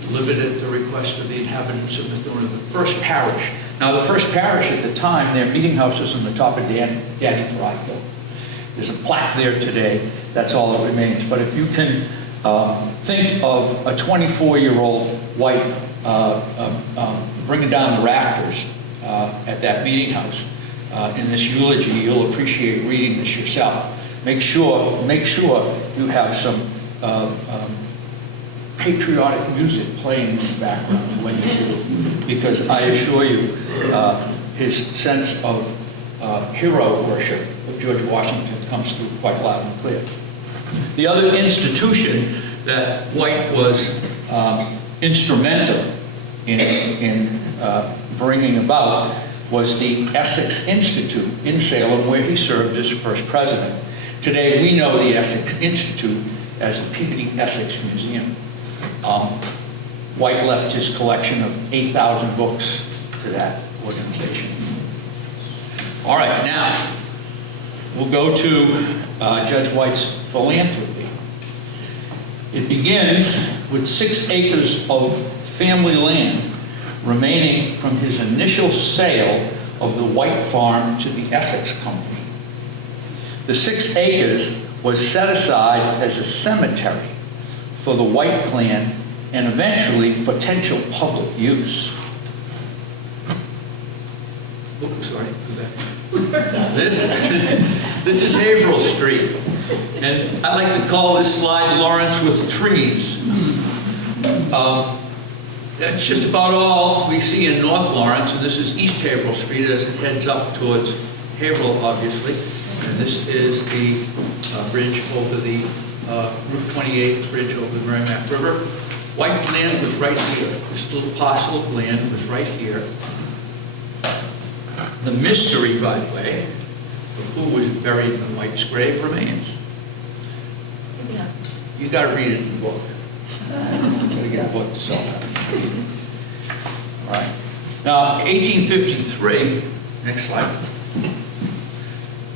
delivered at the request of the inhabitants of Methuen, the first parish. Now, the first parish at the time, their meeting house was on the top of Daddy Fry Hill. There's a plaque there today. That's all that remains. But if you can think of a 24-year-old White bringing down the rafters at that meeting house in this eulogy, you'll appreciate reading this yourself. Make sure you have some patriotic music playing in the background when you do, because I assure you, his sense of hero worship of George Washington comes through quite loud and clear. The other institution that White was instrumental in bringing about was the Essex Institute in Salem, where he served as first president. Today, we know the Essex Institute as the Peabody Essex Museum. White left his collection of 8,000 books to that organization. All right, now, we'll go to Judge White's philanthropy. It begins with 6 acres of family land remaining from his initial sale of the White Farm to the Essex Company. The 6 acres was set aside as a cemetery for the White clan and eventually potential public use. Oops, sorry, go back. This is Haverhill Street, and I like to call this slide Lawrence with trees. That's just about all we see in North Lawrence, and this is East Haverhill Street as it heads up towards Haverhill, obviously. And this is the bridge over the Route 28 bridge over the Merrimack River. White land was right here. This little parcel of land was right here. The mystery, by the way, of who was buried in White's grave remains. Yeah. You got to read it in the book. You got to get a book to sell that. All right. Now, 1853, next slide.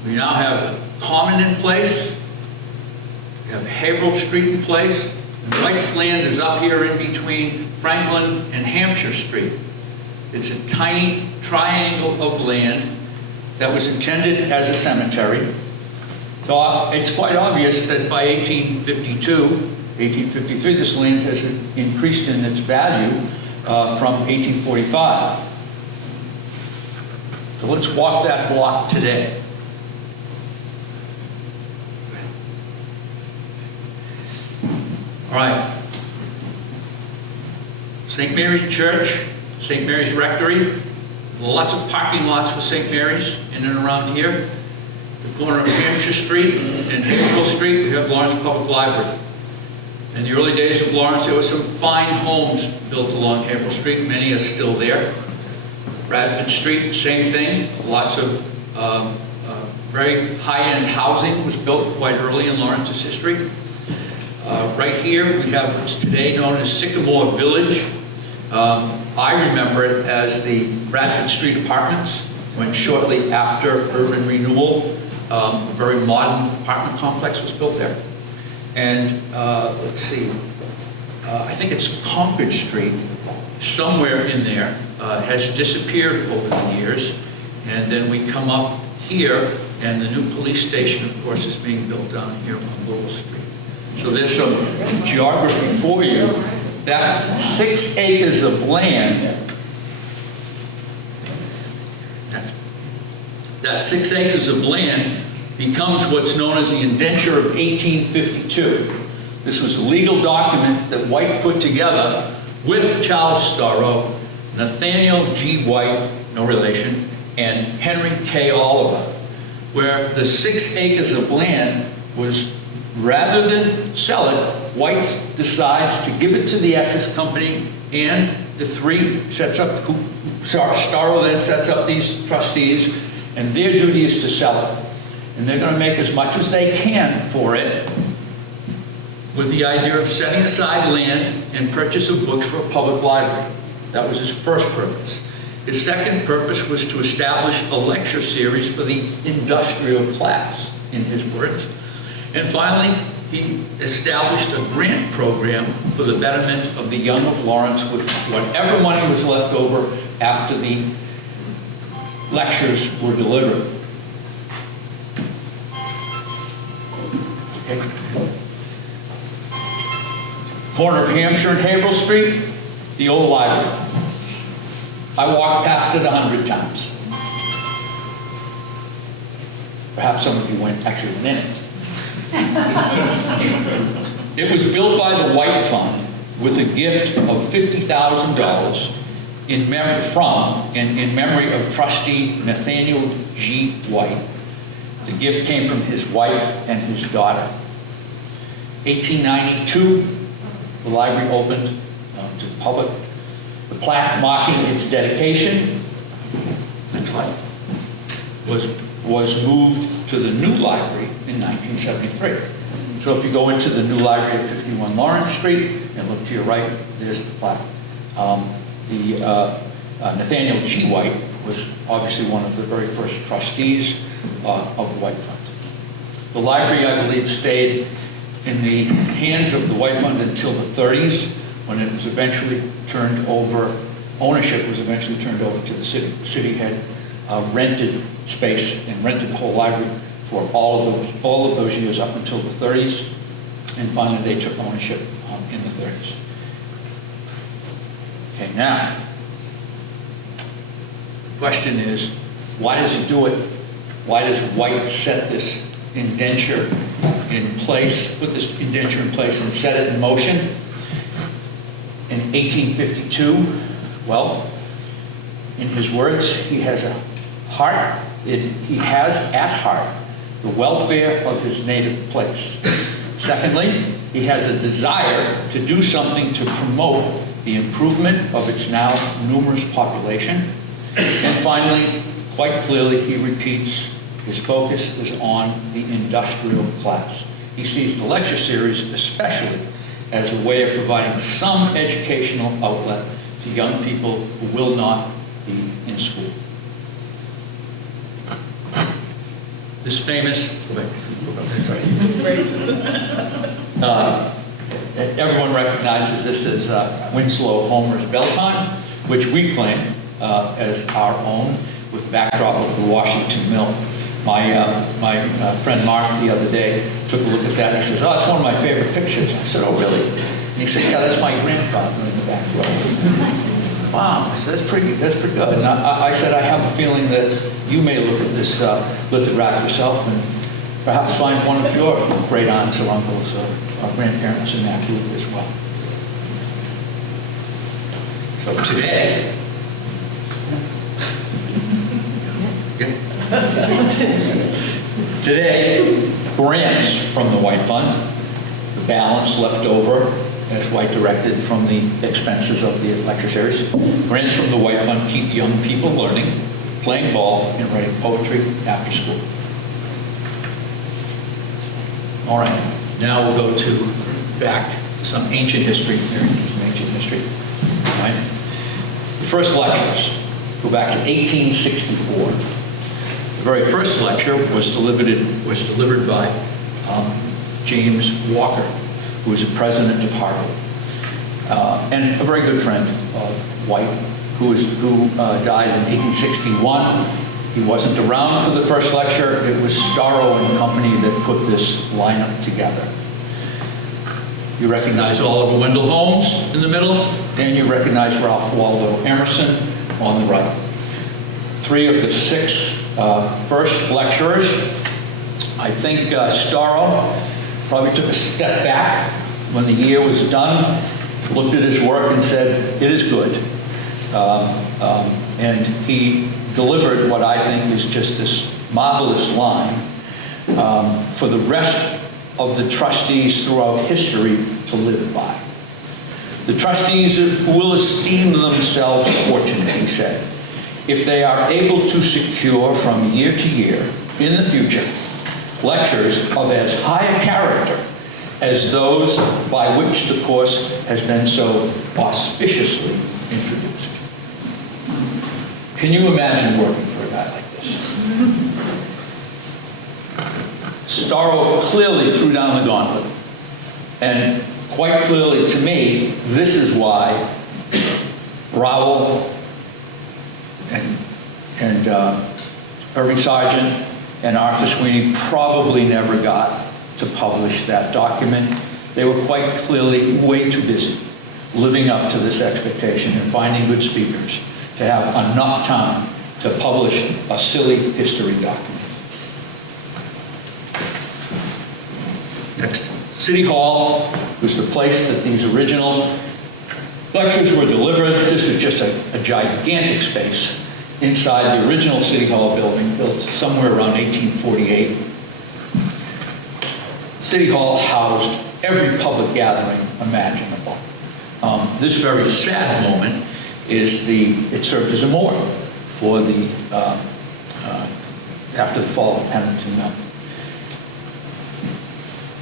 We now have Common in place. We have Haverhill Street in place. And White's land is up here in between Franklin and Hampshire Street. It's a tiny triangle of land that was intended as a cemetery. So it's quite obvious that by 1852, 1853, this land has increased in its value from 1845. So let's walk that block today. All right. St. Mary's Church, St. Mary's Rectory, lots of parking lots for St. Mary's in and around here. The corner of Hampshire Street and Haverhill Street, we have Lawrence Public Library. In the early days of Lawrence, there were some fine homes built along Haverhill Street. Many are still there. Bradford Street, same thing. Lots of very high-end housing was built quite early in Lawrence's history. Right here, we have what's today known as Sycamore Village. I remember it as the Bradford Street Apartments, when shortly after urban renewal, a very modern apartment complex was built there. And let's see, I think it's Concord Street, somewhere in there, has disappeared over the years. And then we come up here, and the new police station, of course, is being built down here on Lowell Street. So there's some geography for you. That 6 acres of land, that 6 acres of land becomes what's known as the indenture of 1852. This was a legal document that White put together with Charles Storrow, Nathaniel G. White, no relation, and Henry K. Oliver, where the 6 acres of land was, rather than sell it, White decides to give it to the Essex Company, and the 3 sets up, Storrow then sets up these trustees, and their duty is to sell it. And they're going to make as much as they can for it, with the idea of setting aside land and purchase of books for a public library. That was his first purpose. His second purpose was to establish a lecture series for the industrial class, in his words. And finally, he established a grant program for the betterment of the young of Lawrence with whatever money was left over after the lectures were delivered. Okay. Corner of Hampshire and Haverhill Street, the old library. I walked past it 100 times. Perhaps some of you actually went in it. It was built by the White Fund with a gift of $50,000 in memory of trustee Nathaniel G. White. The gift came from his wife and his daughter. 1892, the library opened to the public. The plaque marking its dedication, next slide, was moved to the new library in 1973. So if you go into the new library at 51 Lawrence Street and look to your right, there's the plaque. Nathaniel G. White was obviously one of the very first trustees of the White Fund. The library, I believe, stayed in the hands of the White Fund until the 30s, when it was eventually turned over, ownership was eventually turned over to the city. The city had rented space and rented the whole library for all of those years up until the 30s, and finally they took ownership in the 30s. Okay, now, the question is, why does he do it? Why does White set this indenture in place, put this indenture in place and set it in motion? In 1852, well, in his words, he has at heart the welfare of his native place. Secondly, he has a desire to do something to promote the improvement of its now numerous population. And finally, quite clearly, he repeats his focus is on the industrial class. He sees the lecture series especially as a way of providing some educational outlet to young people who will not be in school. This famous, everyone recognizes this as Winslow Homer's Beltane, which we claim as our own with the backdrop of the Washington Mill. My friend Mark the other day took a look at that and he says, "Oh, it's one of my favorite pictures." I said, "Oh, really?" And he said, "Yeah, that's my grandfather in the back row." Wow, I said, that's pretty good. And I said, I have a feeling that you may look at this lithograph yourself and perhaps find one of your great aunts or uncles or grandparents in that group as well. So today, grants from the White Fund, the balance left over, as White directed, from the expenses of the lecture series. Grants from the White Fund keep young people learning, playing ball, and writing poetry after school. All right, now we'll go back to some ancient history. All right. The first lectures go back to 1864. The very first lecture was delivered by James Walker, who was the president of Harvard, and a very good friend of White, who died in 1861. He wasn't around for the first lecture. It was Storrow and company that put this lineup together. You recognize Oliver Wendell Holmes in the middle, and you recognize Ralph Waldo Emerson on the right. 3 of the 6 first lecturers. I think Storrow probably took a step back when the year was done, looked at his work and said, it is good. And he delivered what I think is just this marvelous line for the rest of the trustees throughout history to live by. The trustees will esteem themselves fortunate, he said, if they are able to secure from year to year in the future lectures of as high a character as those by which the course has been so auspiciously introduced. Can you imagine working for a guy like this? Storrow clearly threw down the gauntlet. And quite clearly to me, this is why Rowell and Irving Sargent and Arthur Sweeney probably never got to publish that document. They were quite clearly way too busy living up to this expectation and finding good speakers to have enough time to publish a silly history document. Next, City Hall was the place that these original lectures were delivered. This is just a gigantic space inside the original City Hall building, built somewhere around 1848. City Hall housed every public gathering imaginable. This very sad moment is it served as a morgue for the, after the fall of Pennington Mill.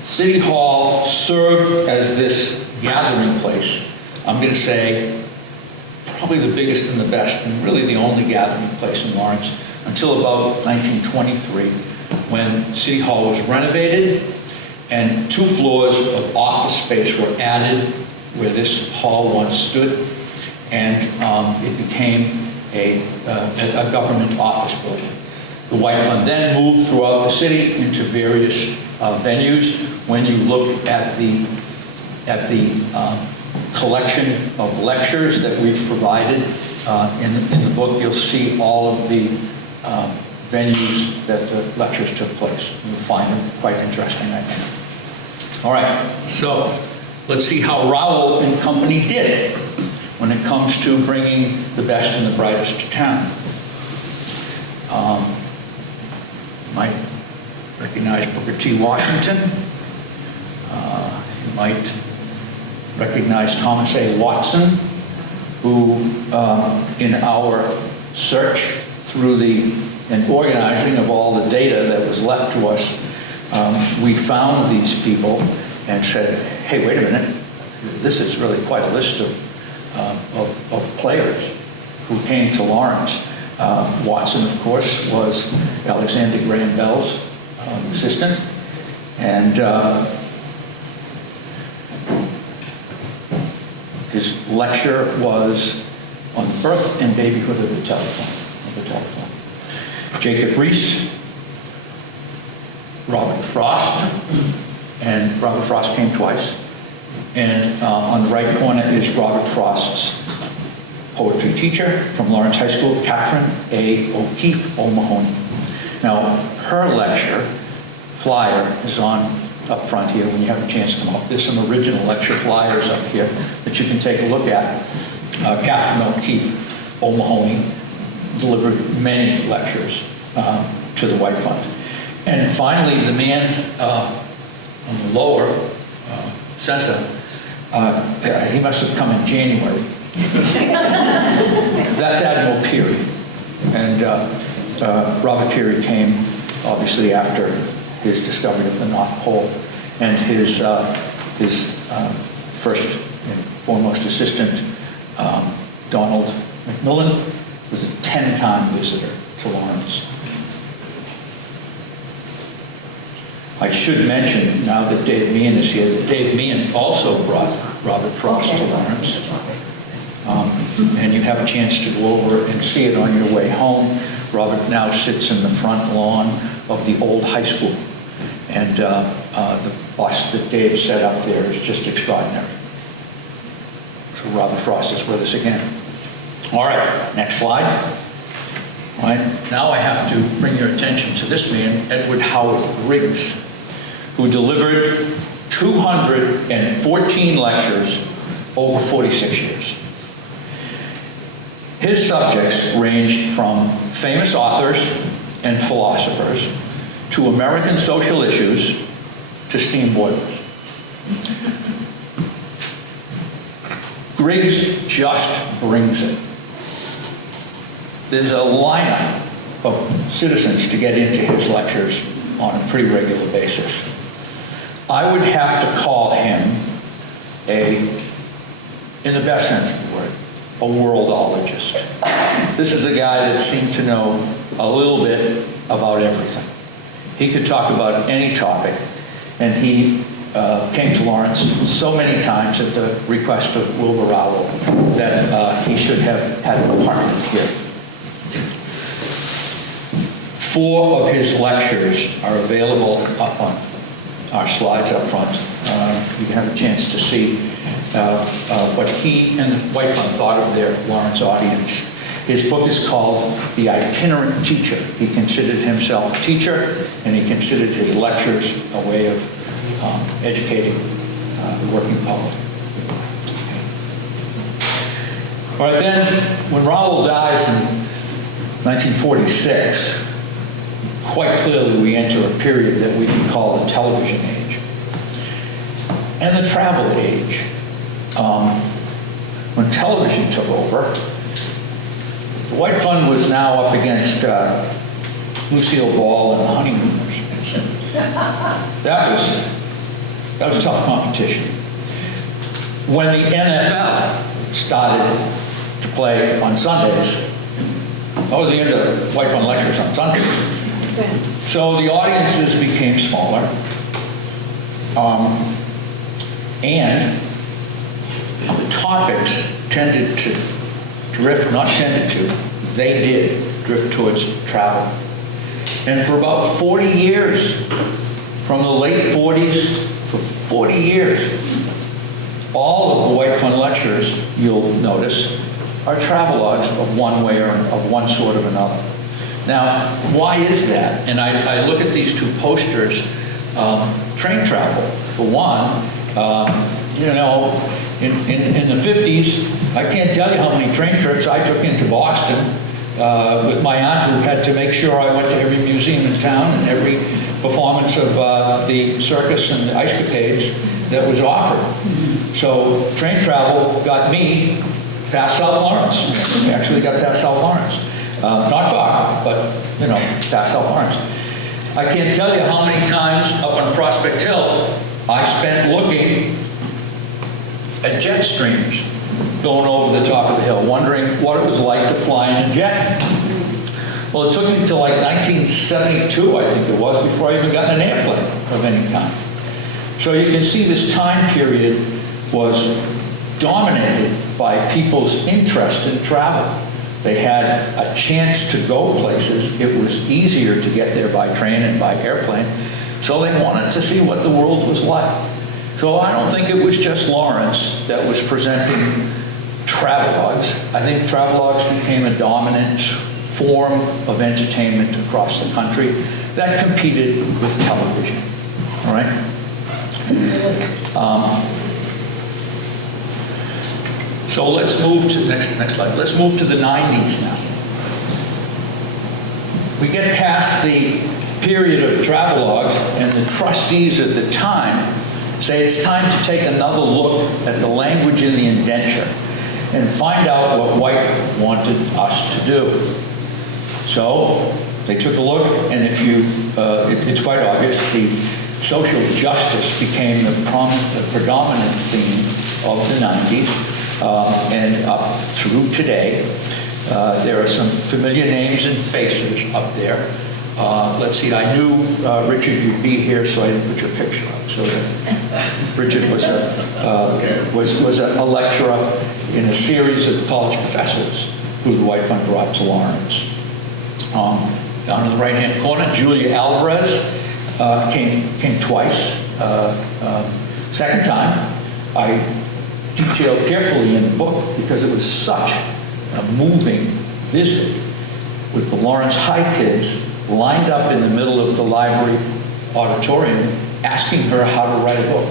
City Hall served as this gathering place. I'm going to say probably the biggest and the best, and really the only gathering place in Lawrence until about 1923, when City Hall was renovated and 2 floors of office space were added where this hall once stood, and it became a government office building. The White Fund then moved throughout the city into various venues. When you look at the collection of lectures that we've provided in the book, you'll see all of the venues that the lectures took place. You'll find them quite interesting, I think. All right, so let's see how Rowell and company did it when it comes to bringing the best and the brightest to town. You might recognize Booker T. Washington. You might recognize Thomas A. Watson, who in our search through and organizing of all the data that was left to us, we found these people and said, hey, wait a minute, this is really quite a list of players who came to Lawrence. Watson, of course, was Alexander Graham Bell's assistant, and his lecture was on the birth and babyhood of the telephone. Jacob Reese, Robert Frost, and Robert Frost came twice. And on the right corner is Robert Frost's poetry teacher from Lawrence High School, Catherine A. O'Keefe O'Mahony. Now, her lecture flyer is on up front here when you have a chance to come up. There's some original lecture flyers up here that you can take a look at. Catherine O'Keefe O'Mahony delivered many lectures to the White Fund. And finally, the man on the lower center, he must have come in January. That's Admiral Peary. And Robert Peary came, obviously, after his discovery of the North Pole. And his first and foremost assistant, Donald McMillan, was a 10-time visitor to Lawrence. I should mention, now that Dave Meehan is here, that Dave Meehan also brought Robert Frost to Lawrence. And you have a chance to go over and see it on your way home. Robert now sits in the front lawn of the old high school. And the bus that Dave set up there is just extraordinary. So Robert Frost is with us again. All right, next slide. All right, now I have to bring your attention to this man, Edward Howard Riggs, who delivered 214 lectures over 46 years. His subjects ranged from famous authors and philosophers to American social issues to steam boilers. Griggs just brings it. There's a lineup of citizens to get into his lectures on a pretty regular basis. I would have to call him in the best sense of the word, a worldologist. This is a guy that seemed to know a little bit about everything. He could talk about any topic, and he came to Lawrence so many times at the request of Wilbur Rowell that he should have had an apartment here. 4 of his lectures are available up on our slides up front. You can have a chance to see what he and the White Fund thought of their Lawrence audience. His book is called The Itinerant Teacher. He considered himself a teacher, and he considered his lectures a way of educating the working public. All right, then, when Rowell dies in 1946, quite clearly we enter a period that we can call the television age and the travel age. When television took over, the White Fund was now up against Lucille Ball and the Honeymooners. That was tough competition. When the NFL started to play on Sundays, that was the end of White Fund lectures on Sundays. So the audiences became smaller, and the topics tended to drift, not tended to, they did drift towards travel. And for about 40 years, from the late 40s, for 40 years, all of the White Fund lectures, you'll notice, are travelogues of one way or of one sort of another. Now, why is that? And I look at these 2 posters. Train travel, for one, you know, in the 50s, I can't tell you how many train trips I took into Boston with my aunt, who had to make sure I went to every museum in town and every performance of the circus and the ice capades that was offered. So train travel got me past South Lawrence. We actually got past South Lawrence. Not far, but, you know, past South Lawrence. I can't tell you how many times up on Prospect Hill I spent looking at jet streams going over the top of the hill, wondering what it was like to fly in a jet. Well, it took me till like 1972, I think it was, before I even got in an airplane of any kind. So you can see this time period was dominated by people's interest in travel. They had a chance to go places. It was easier to get there by train and by airplane. So they wanted to see what the world was like. So I don't think it was just Lawrence that was presenting travelogues. I think travelogues became a dominant form of entertainment across the country that competed with television. All right? So let's move to, next slide, let's move to the 90s now. We get past the period of travelogues, and the trustees at the time say it's time to take another look at the language in the indenture and find out what White wanted us to do. So they took a look, and if you, it's quite obvious, the social justice became the predominant theme of the 90s. And up through today. There are some familiar names and faces up there. Let's see, I knew, Richard, you'd be here, so I didn't put your picture up. So Richard was a lecturer in a series of college professors who the White Fund brought to Lawrence. Down in the right-hand corner, Julia Alvarez came twice. Second time, I detailed carefully in the book because it was such a moving visit with the Lawrence High kids lined up in the middle of the library auditorium asking her how to write a book.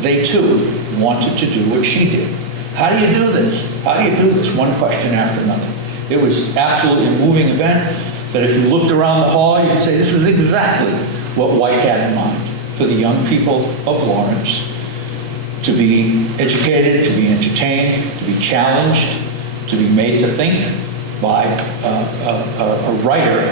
they too wanted to do what she did. How do you do this? How do you do this? One question after another. It was absolutely a moving event that if you looked around the hall, you could say this is exactly what White had in mind for the young people of Lawrence, to be educated, to be entertained, to be challenged, to be made to think by a writer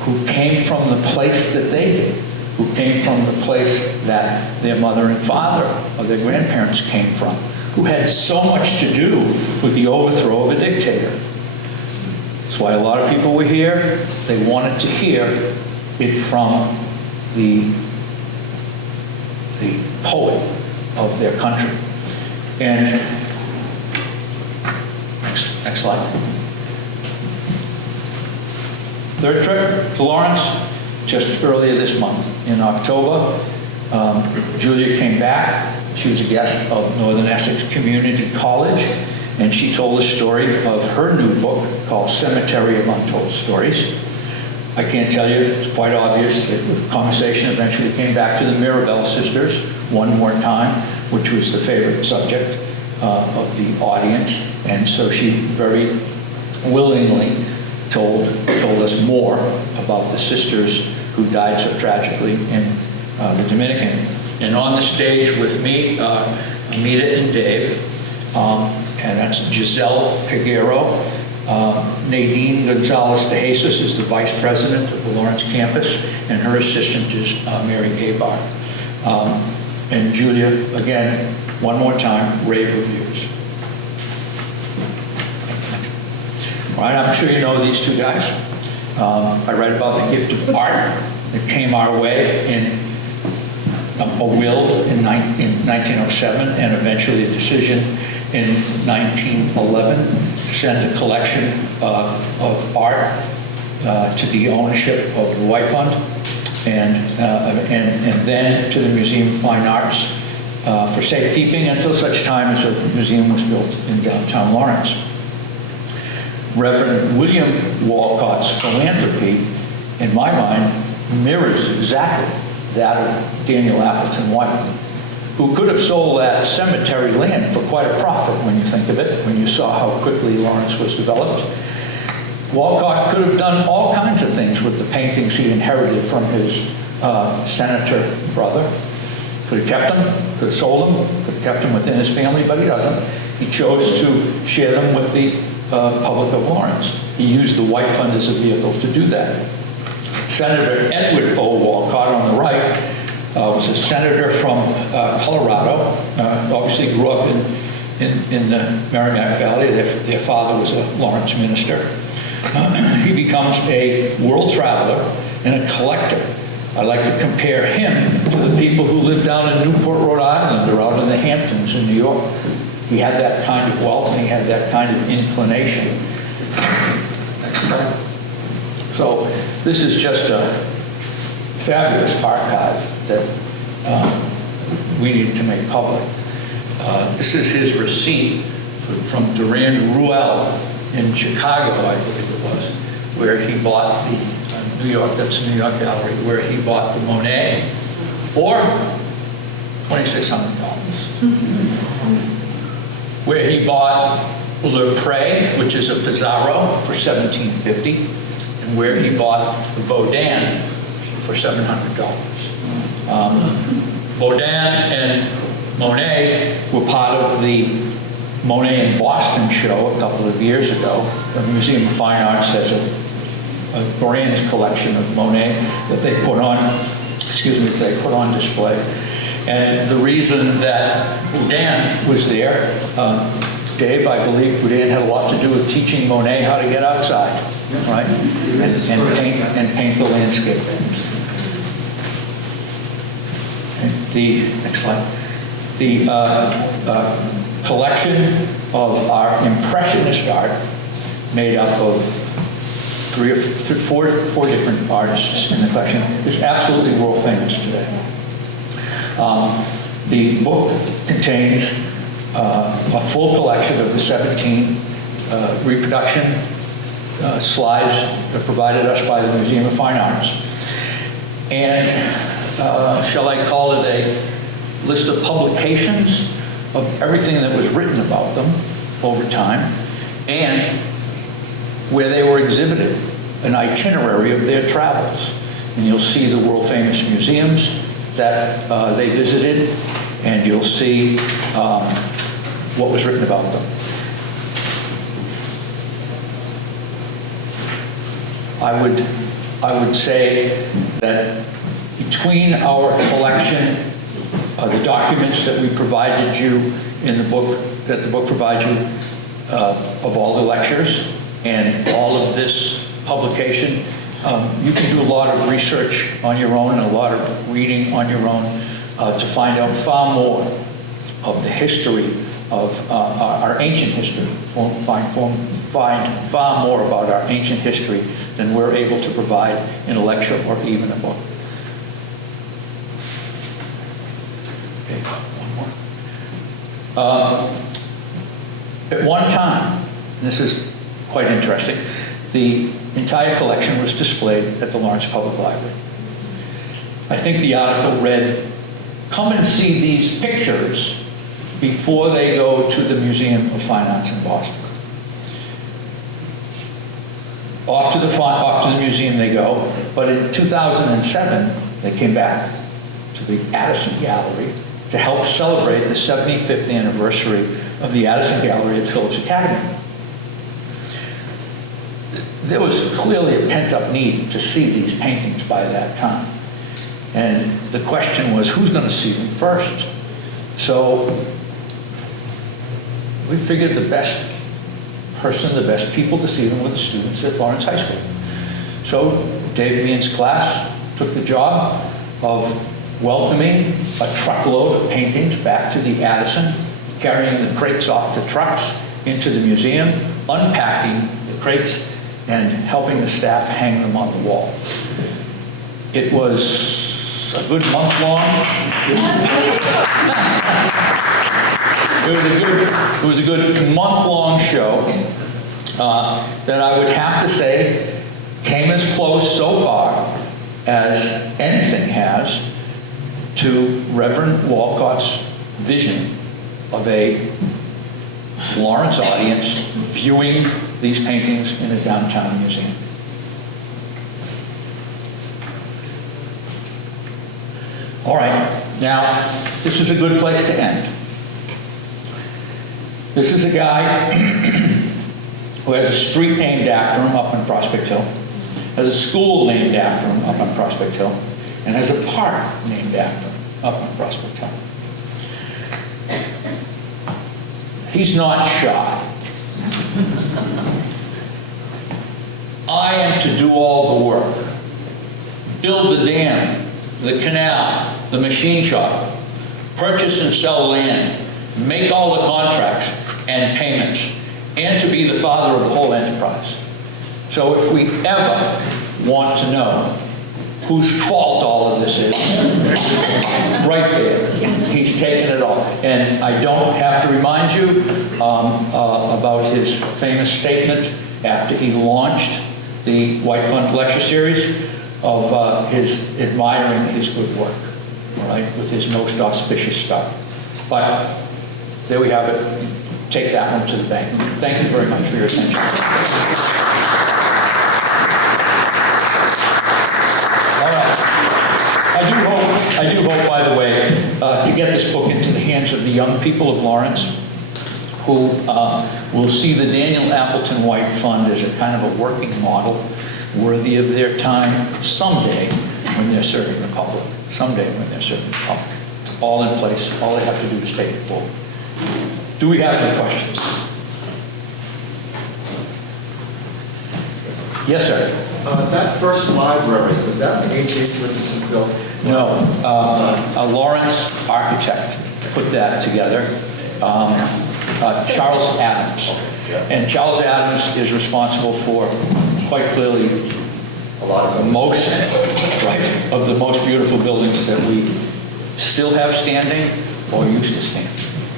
who came from the place that they did, who came from the place that their mother and father or their grandparents came from, who had so much to do with the overthrow of a dictator. That's why a lot of people were here. They wanted to hear it from the poet of their country. And next slide. Third trip to Lawrence, just earlier this month. In October, Julia came back. She was a guest of Northern Essex Community College, and she told the story of her new book called Cemetery of Untold Stories. I can't tell you, it's quite obvious that the conversation eventually came back to the Mirabelle sisters one more time, which was the favorite subject of the audience. And so she very willingly told us more about the sisters who died so tragically in the Dominican. And on the stage with me, Amita and Dave, and that's Giselle Peguero. Nadine Gonzalez de Jesus is the vice president of the Lawrence campus, and her assistant is Mary Gabar. And Julia, again, one more time, rave reviews. All right, I'm sure you know these two guys. I read about the gift of art that came our way in a will in 1907 and eventually a decision in 1911 to send a collection of art to the ownership of the White Fund and then to the Museum of Fine Arts for safekeeping until such time as a museum was built in downtown Lawrence. Reverend William Walcott's philanthropy, in my mind, mirrors exactly that of Daniel Appleton White, who could have sold that cemetery land for quite a profit when you think of it, when you saw how quickly Lawrence was developed. Walcott could have done all kinds of things with the paintings he inherited from his senator brother. Could have kept them, could have sold them, could have kept them within his family, but he doesn't. He chose to share them with the public of Lawrence. He used the White Fund as a vehicle to do that. Senator Edward O. Walcott on the right was a senator from Colorado, obviously grew up in the Merrimack Valley. Their father was a Lawrence minister. He becomes a world traveler and a collector. I like to compare him to the people who live down in Newport, Rhode Island, or out in the Hamptons in New York. He had that kind of wealth and he had that kind of inclination. Next slide. So this is just a fabulous archive that we need to make public. This is his receipt from Durand Ruel in Chicago, I believe it was, where he bought the New York, that's the New York Gallery, where he bought the Monet for $2,600. Where he bought Le Pré, which is a Pizarro, for $1,750, and where he bought the Baudin for $700. Baudin and Monet were part of the Monet in Boston show a couple of years ago. The Museum of Fine Arts has a grand collection of Monet that they put on display. And the reason that Boudin was there, Dave, I believe Boudin had a lot to do with teaching Monet how to get outside, right? And paint the landscape. The next slide. The collection of our Impressionist art, made up of four different artists in the collection, is absolutely world famous today. The book contains a full collection of the 17 reproduction slides provided us by the Museum of Fine Arts. And shall I call it list of publications of everything that was written about them over time, and where they were exhibited, an itinerary of their travels. And you'll see the world-famous museums that they visited, and you'll see what was written about them. I would say that between our collection, the documents that we provided you in the book, that the book provides you of all the lectures and all of this publication, you can do a lot of research on your own and a lot of reading on your own to find out far more of the history of our ancient history. Find far more about our ancient history than we're able to provide in a lecture or even a book. Okay, one more. At one time, and this is quite interesting, the entire collection was displayed at the Lawrence Public Library. I think the article read, "Come and see these pictures before they go to the Museum of Fine Arts in Boston." Off to the museum they go, but in 2007, they came back to the Addison Gallery to help celebrate the 75th anniversary of the Addison Gallery at Phillips Academy. There was clearly a pent-up need to see these paintings by that time. And the question was, who's going to see them first? So we figured the best people to see them were the students at Lawrence High School. So Dave Meehan's class took the job of welcoming a truckload of paintings back to the Addison, carrying the crates off the trucks into the museum, unpacking the crates, and helping the staff hang them on the wall. It was a good month long. It was a good month-long show that I would have to say came as close so far as anything has to Reverend Walcott's vision of a Lawrence audience viewing these paintings in a downtown museum. All right, now this is a good place to end. This is a guy who has a street named after him up on Prospect Hill, has a school named after him up on Prospect Hill, and has a park named after him up on Prospect Hill. He's not shy. I am to do all the work. Build the dam, the canal, the machine shop, purchase and sell land, make all the contracts and payments, and to be the father of the whole enterprise. So if we ever want to know whose fault all of this is, right there, he's taken it all. And I don't have to remind you about his famous statement after he launched the White Fund Lecture Series of his admiring his good work, all right, with his most auspicious start. But there we have it. Take that one to the bank. Thank you very much for your attention. All right. I do hope, by the way, to get this book into the hands of the young people of Lawrence, who will see the Daniel Appleton White Fund as a kind of a working model worthy of their time someday when they're serving the public. Someday when they're serving the public. It's all in place. All they have to do is take it forward. Do we have any questions? Yes, sir. That first library, was that an H.H. Richardson built? No. A Lawrence architect put that together. Charles Adams. And Charles Adams is responsible for, quite clearly, A lot of them. most, right, of the most beautiful buildings that we still have standing or used to stand.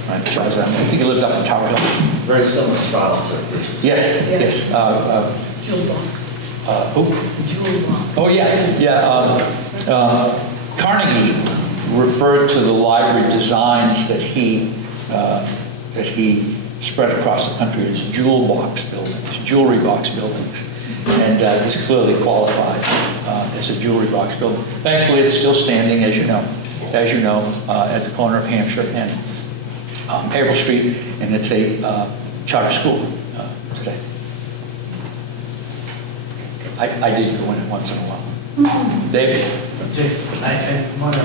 Right, Charles Adams. I think he lived up in Tower Hill. Very similar style to Richardson. Yes, yes. Jewel box. Who? Jewel box. Oh, yeah, yeah. Carnegie referred to the library designs that he spread across the country as jewel box buildings, jewelry box buildings. And this clearly qualifies as a jewelry box building. Thankfully, it's still standing, as you know, at the corner of Hampshire and Haverhill Street, and it's a charter school today. I did go in it once in a while. David? I want to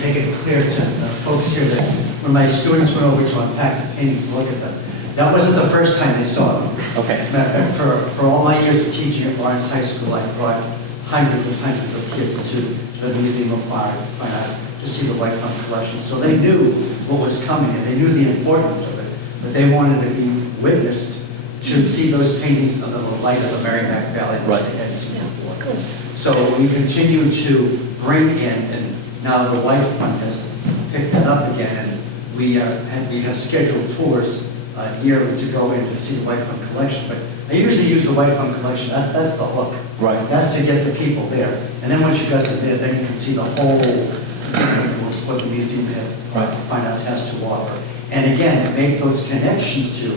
make it clear to the folks here that when my students went over to unpack the paintings and look at them, that wasn't the first time they saw them. Okay. As a matter of fact, for all my years of teaching at Lawrence High School, I brought hundreds and hundreds of kids to the Museum of Fine Arts to see the White Fund collection. So they knew what was coming and they knew the importance of it, but they wanted to be witnessed to see those paintings under the light of the Merrimack Valley, which they hadn't seen before. So we continue to bring in, and now the White Fund has picked that up again, and we have scheduled tours yearly to go in to see the White Fund collection. But I usually use the White Fund collection, that's the hook. Right. That's to get the people there. And then once you got them there, then you can see the whole, what the museum Fine Arts has to offer. And again, make those connections to,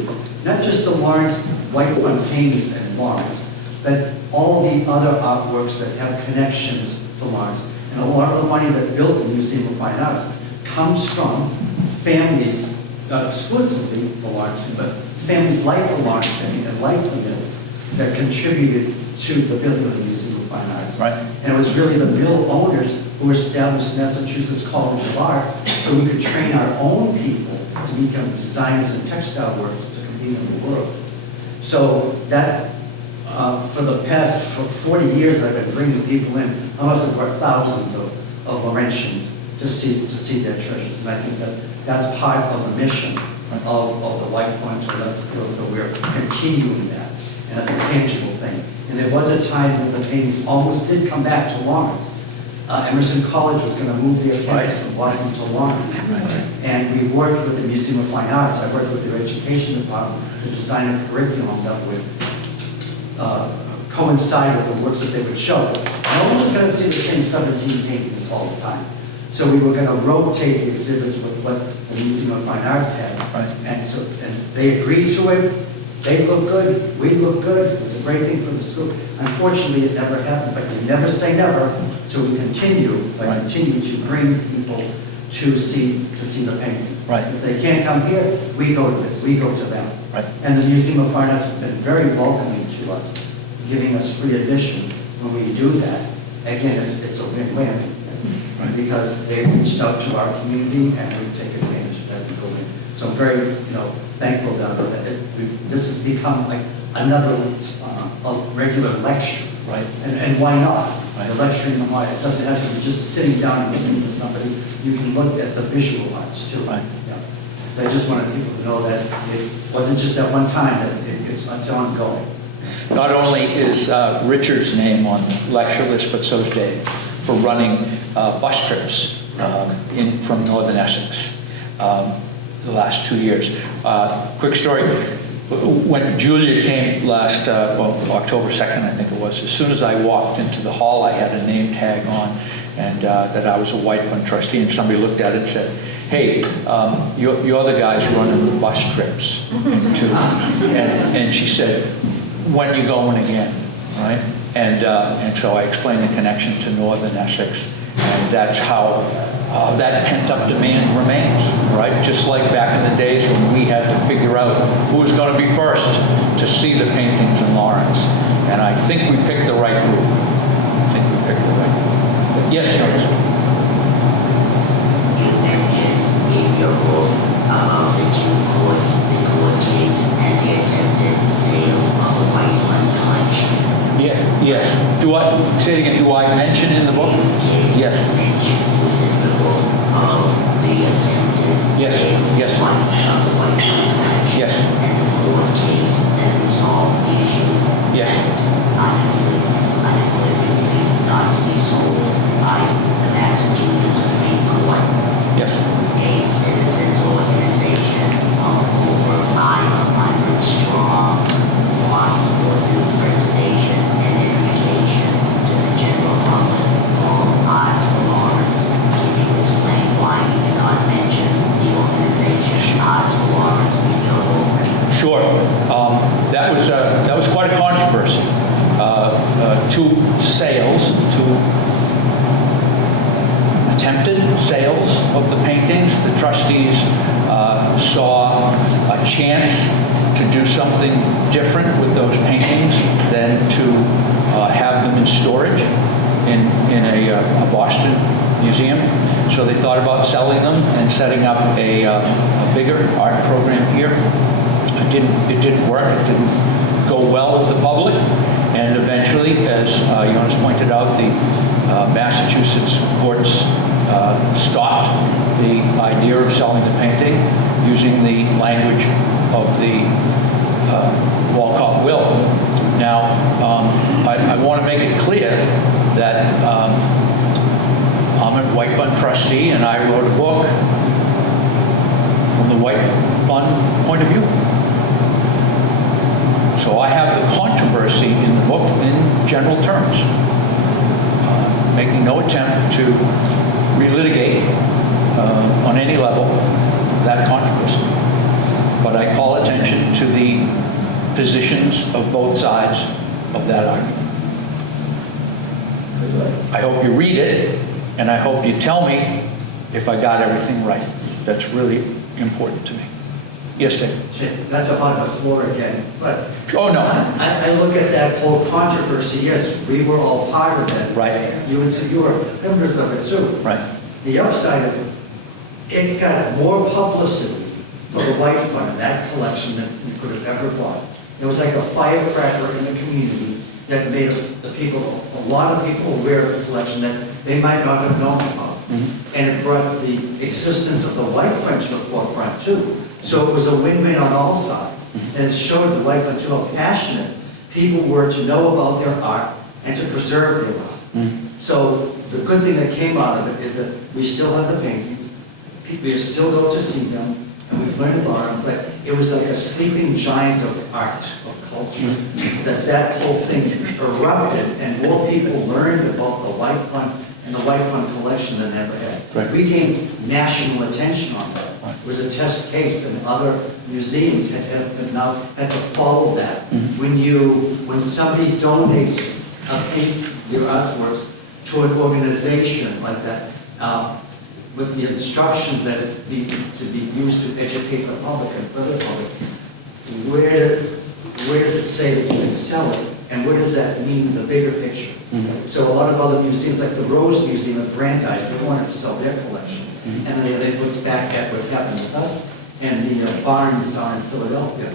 not just the Lawrence White Fund paintings in Lawrence, but all the other artworks that have connections to Lawrence. And a lot of the money that built the Museum of Fine Arts comes from families, not exclusively the Lawrence family, but families like the Lawrence family and like the Mills that contributed to the building of the Museum of Fine Arts. Right. And it was really the mill owners who established Massachusetts College of Art so we could train our own people to become designers and textile workers to compete in the world. So that, for the past 40 years that I've been bringing people in, I must have brought thousands of Laurentians to see their treasures. And I think that's part of the mission of the White Funds. So I'd like to feel as though we're continuing that. And that's a tangible thing. And there was a time when the paintings almost did come back to Lawrence. Emerson College was going to move their campus from Boston to Lawrence. And we worked with the Museum of Fine Arts. I worked with their education department to design a curriculum that would coincide with the works that they would show. No one was going to see the same 17 paintings all the time. So we were going to rotate the exhibits with what the Museum of Fine Arts had. And they agreed to it. They looked good, we looked good, it was a great thing for the school. Unfortunately, it never happened, but you never say never, so we continue to bring people to see the paintings. Right. If they can't come here, we go to them. Right. And the Museum of Fine Arts has been very welcoming to us, giving us free admission when we do that. Again, it's a win-win, because they reached out to our community and we take advantage of that and go in. So I'm very, thankful that this has become like another a regular lecture. Right. And why not? Right. The lecturing on art, it doesn't have to be just sitting down and listening to somebody. You can look at the visual arts too. Right. Yeah. So I just wanted people to know that it wasn't just at one time, that it's ongoing. Not only is Richard's name on the lecture list, but so is Dave, for running bus trips from Northern Essex the last 2 years. Quick story, when Julia came last, October 2nd, I think it was, as soon as I walked into the hall, I had a name tag on, and that I was a White Fund trustee, and somebody looked at it and said, hey, you're the guys running the bus trips too. And she said, when are you going again, right? And so I explained the connection to Northern Essex, and that's how that pent-up demand remains, right? Just like back in the days when we had to figure out who was going to be first to see the paintings in Lawrence. And I think we picked the right group. Yes, Jones? You mentioned in your book about the court case and the attempted sale of the White Fund collection. Yeah, yes. Say it again, do I mention in the book? Yes. Mention in the book of the attempted sale twice of the White Fund collection. Yes. And the court case that resolved the issue. Yes. Unequivocally not to be sold by the Massachusetts Supreme Court. Yes. A citizens organization of over 500 strong want for new preservation and education to the general public, all arts for Lawrence. Can you explain two sales, two attempted sales of the paintings. The trustees saw a chance to do something different with those paintings than to have them in storage in a Boston museum. So they thought about selling them and setting up a bigger art program here. It didn't work. It didn't go well with the public. And eventually, as Jonas pointed out, the Massachusetts courts stopped the idea of selling the painting using the language of the Walcott will. Now, I want to make it clear that I'm a White Fund trustee, and I wrote a book from the White Fund point of view. So I have the controversy in the book in general terms, making no attempt to relitigate on any level that controversy. But I call attention to the positions of both sides of that argument. I hope you read it, and I hope you tell me if I got everything right. That's really important to me. Yes, Dave? Not to hog the floor again, but oh no, I look at that whole controversy. Yes, we were all part of it. Right. You were members of it too. Right. The upside is it got more publicity for the White Fund in that collection than you could have ever bought. It was like a firecracker in the community that made a lot of people aware of the collection that they might not have known about. Mm-hmm. And it brought the existence of the White Fund to the forefront too. So it was a win-win on all sides. And it showed the White Fund too how passionate people were to know about their art and to preserve their art. Mm-hmm. So the good thing that came out of it is that we still have the paintings, people still go to see them, and we've learned about them, but it was like a sleeping giant of art, of culture, that whole thing erupted, and more people learned about the White Fund and the White Fund collection than ever had. Right. We gained national attention on that. It was a test case, and other museums now had to follow that. Mm-hmm. When somebody donates your artworks to an organization like that, with the instructions that it's to be used to educate the public and for the public, where does it say that you can sell it, and what does that mean in the bigger picture? Mm-hmm. So a lot of other museums, like the Rose Museum of Brandeis, they wanted to sell their collection. Mm-hmm. And they looked back at what happened with us, and the Barnes down in Philadelphia.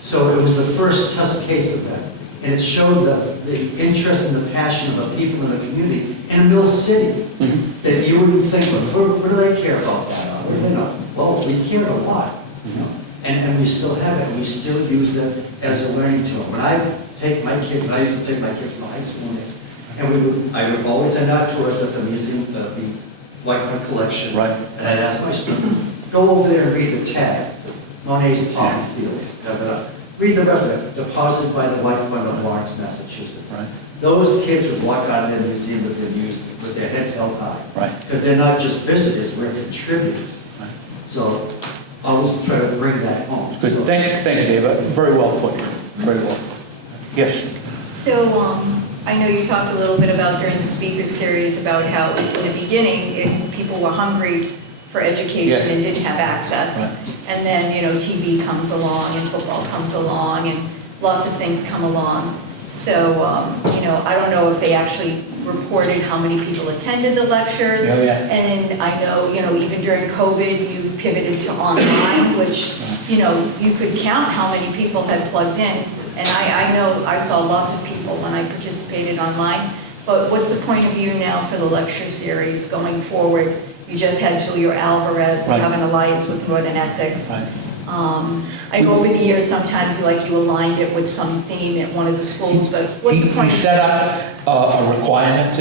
So it was the first test case of that. And it showed the interest and the passion of the people in the community in a mill city, mm-hmm. that you wouldn't think, well, what do they care about that? Well, we care a lot, you know? And we still have it, and we still use it as a learning tool. When I take my kids, I used to take my kids from high school, and I would always send out tours at the museum, the White Fund collection, right. And I'd ask my student, go over there and read the tag. It says, Monet's Palm Fields, read the rest of it, deposited by the White Fund of Lawrence, Massachusetts. Right. Those kids would walk out of the museum with their heads held high. Right. Because they're not just visitors, we're contributors. Right. So I always try to bring that home. Good. So, thank you, David. Very well put. Very well. Yes. So I know you talked a little bit about during the speaker series about how in the beginning people were hungry for education, yeah, and didn't have access. Right. And then, TV comes along and football comes along and lots of things come along. So, I don't know if they actually reported how many people attended the lectures. Yeah, yeah. And I know, even during COVID, you pivoted to online, which, you could count how many people had plugged in. And I know I saw lots of people when I participated online. But what's the point of view now for the lecture series going forward? You just had Julia Alvarez, right. You have an alliance with Northern Essex. Right. I know over the years sometimes you aligned it with some theme at one of the schools, but what's the point? He set up a requirement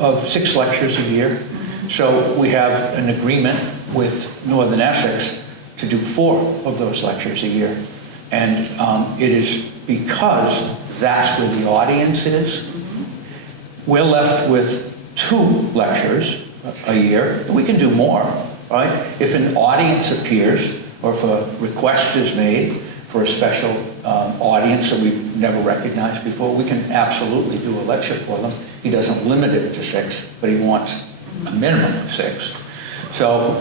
of 6 lectures a year. Mm-hmm. So we have an agreement with Northern Essex to do 4 of those lectures a year. And it is because that's where the audience is. Mm-hmm. We're left with 2 lectures a year. We can do more, right? If an audience appears or if a request is made for a special audience that we've never recognized before, we can absolutely do a lecture for them. He doesn't limit it to 6, but he wants a minimum of 6. So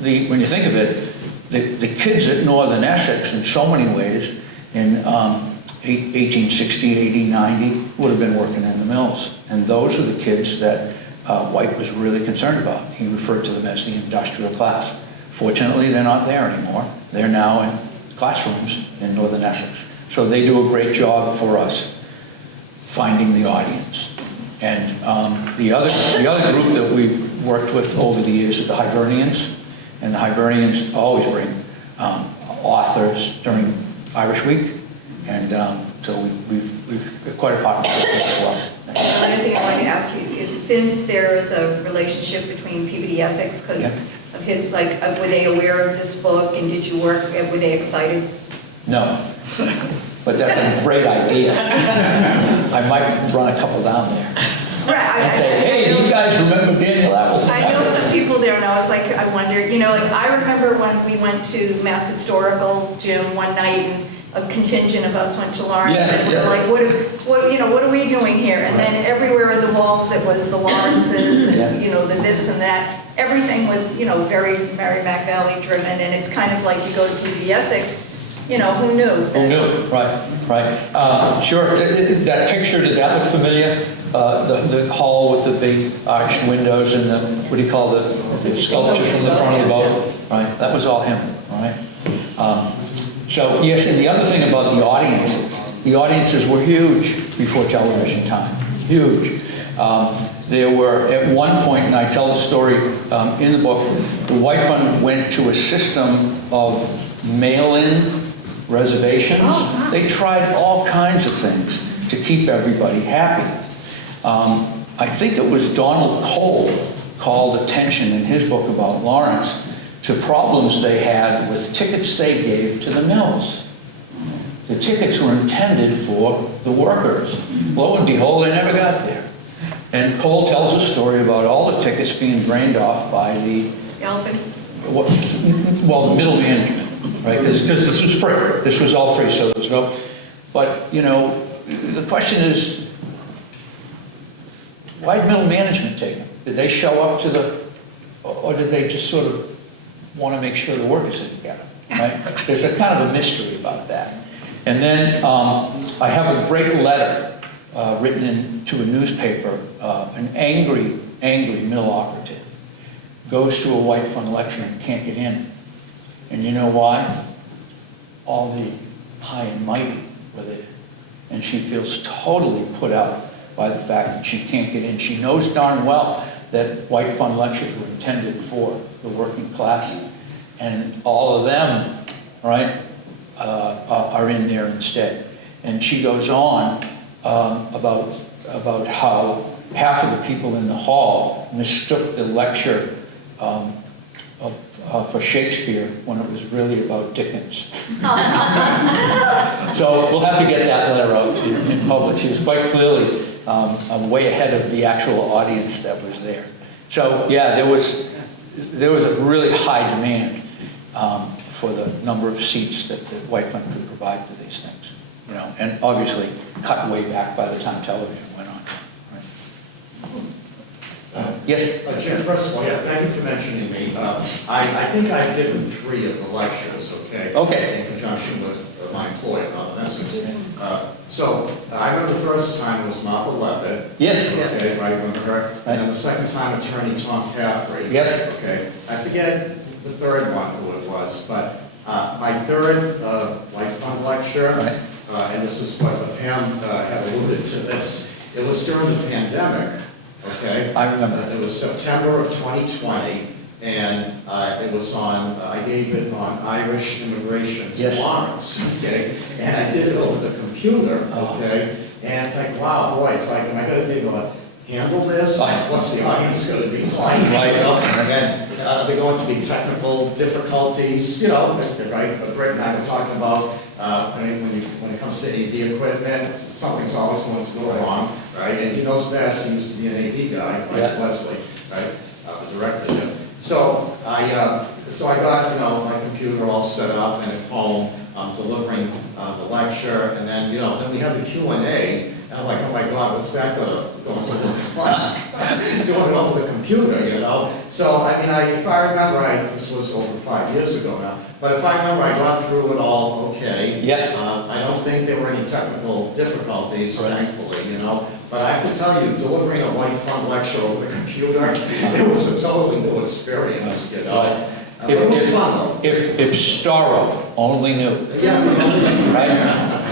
when you think of it, the kids at Northern Essex in so many ways in 1860, 80, 90 would have been working in the mills. And those are the kids that White was really concerned about. He referred to them as the industrial class. Fortunately, they're not there anymore. They're now in classrooms in Northern Essex. So they do a great job for us finding the audience. And the other group that we've worked with over the years are the Hibernians. And the Hibernians always bring authors during Irish Week. And so we've got quite a partnership as well. Another thing I wanted to ask you is, since there is a relationship between Peabody Essex, because of his, were they aware of this book, and did you work, were they excited? No, but that's a great idea. I might run a couple down there and say, hey, do you guys remember Daniel Appleton? I know some people there, and I was like, I wonder, I remember when we went to Mass Historical, Jim, one night, and a contingent of us went to Lawrence, and we were like, what are we doing here? And then everywhere in the walls, it was the Lawrences, and, the this and that. Everything was, very Merrimack Valley driven, and it's kind of like you go to Peabody Essex, who knew? Who knew, right. Sure, that picture, did that look familiar? The hall with the big arched windows and the, what do you call the sculpture from the front of the boat? Right, that was all him, all right? So yes, and the other thing about the audiences were huge before television time, huge. There were, at one point, and I tell the story in the book, the White Fund went to a system of mail-in reservations. Oh, wow. They tried all kinds of things to keep everybody happy. I think it was Donald Cole called attention in his book about Lawrence to problems they had with tickets they gave to the mills. The tickets were intended for the workers. Lo and behold, they never got there. And Cole tells a story about all the tickets being drained off by the scalping. Well, the middle management, right? Because this was free. This was all free, so there's no. But the question is, why did middle management take them? Did they show up to the, or did they just sort of want to make sure the workers didn't get them, right? There's a kind of a mystery about that. And then I have a great letter written into a newspaper. An angry mill operative goes to a White Fund lecture and can't get in. And you know why? All the high and mighty were there. And she feels totally put out by the fact that she can't get in. She knows darn well that White Fund lectures were intended for the working class. And all of them, right, are in there instead. And she goes on about how half of the people in the hall mistook the lecture for Shakespeare when it was really about Dickens. So we'll have to get that letter out in public. She was quite clearly way ahead of the actual audience that was there. So yeah, there was a really high demand for the number of seats that the White Fund could provide for these things. And obviously cut way back by the time television went on. Right? Yes? Jim, first of all, thank you for mentioning me. I think I've given 3 of the lectures, okay? In conjunction with my employer, Northern Essex. So I remember the first time it was Martha Levitt. Yes. Okay, right, remember her? Right. And then the second time, Attorney Tom Caffrey. Yes. Okay, I forget the third one who it was, but my third White Fund lecture, right. And this is what Pam had alluded to this, it was during the pandemic, okay? I remember. It was September of 2020, and it was on, I gave it on Irish immigration to Lawrence, okay? And I did it over the computer, okay? And it's like, wow, boy, it's like, am I going to be able to handle this? What's the audience going to be like? Right. And then there are going to be technical difficulties, right? But Brett and I were talking about when it comes to AV equipment, something's always going to go wrong, right? And he knows best. He used to be an AV guy, right? Leslie, right? The director. So I got my computer all set up and at home, delivering the lecture, and then, then we had the Q&A, and I'm like, oh my God, what's that going to look like? Doing it over the computer, So, I mean, if I remember, this was over 5 years ago now, but if I remember, I got through it all okay. Yes. I don't think there were any technical difficulties, thankfully, But I have to tell you, delivering a white front lecture over the computer, it was a totally new experience, But it was fun, though. If Starro only knew, Yeah. right?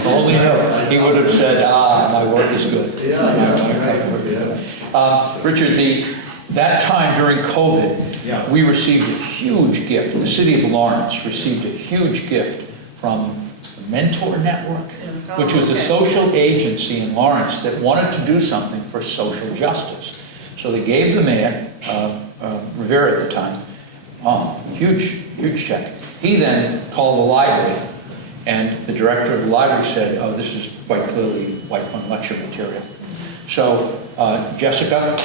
Only knew, he would have said, my work is good. Richard, that time during COVID, we received a huge gift. The city of Lawrence received a huge gift from the Mentor Network, which was a social agency in Lawrence that wanted to do something for social justice. So they gave the mayor, Rivera at the time, huge check. He then called the library, and the director of the library said, this is quite clearly white on lecture material. So Jessica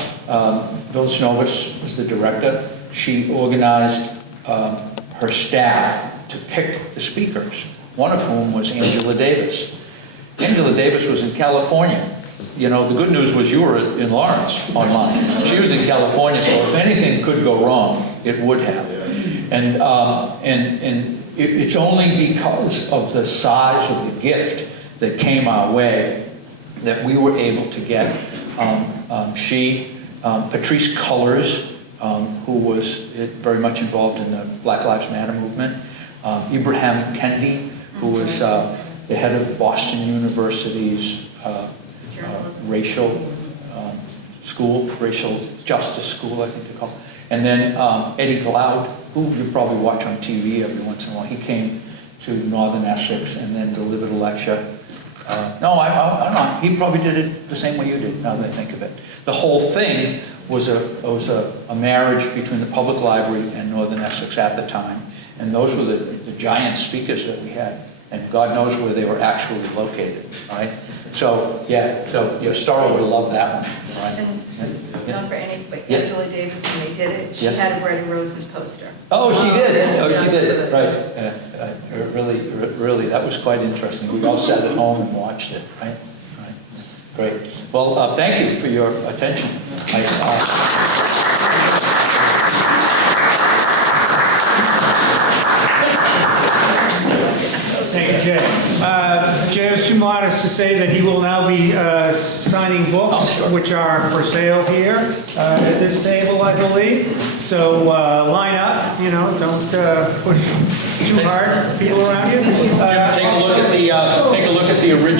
Villasnovas was the director. She organized her staff to pick the speakers, one of whom was Angela Davis. Angela Davis was in California. The good news was you were in Lawrence online. She was in California, so if anything could go wrong, it would have. And it's only because of the size of the gift that came our way that we were able to get Patrice Cullors, who was very much involved in the Black Lives Matter movement, Ibrahim Kendi, who was the head of Boston University's racial school, racial justice school, I think they call it. And then Eddie Glaude, who you probably watch on TV every once in a while. He came to Northern Essex and then delivered a lecture. No, he probably did it the same way you did, now that I think of it. The whole thing was a marriage between the public library and Northern Essex at the time. And those were the giant speakers that we had. And God knows where they were actually located, right? So, your Starro would have loved that one, right? And not for any, but Angela Davis, when they did it, she had a Bread and Roses poster. Oh, she did, right. Really, that was quite interesting. We all sat at home and watched it, right? Great. Well, thank you for your attention. Thank you, Jay. Jay is too modest to say that he will now be signing books, which are for sale here at this table, I believe. So line up, don't push too hard, people around you. Jim, take a look at the original.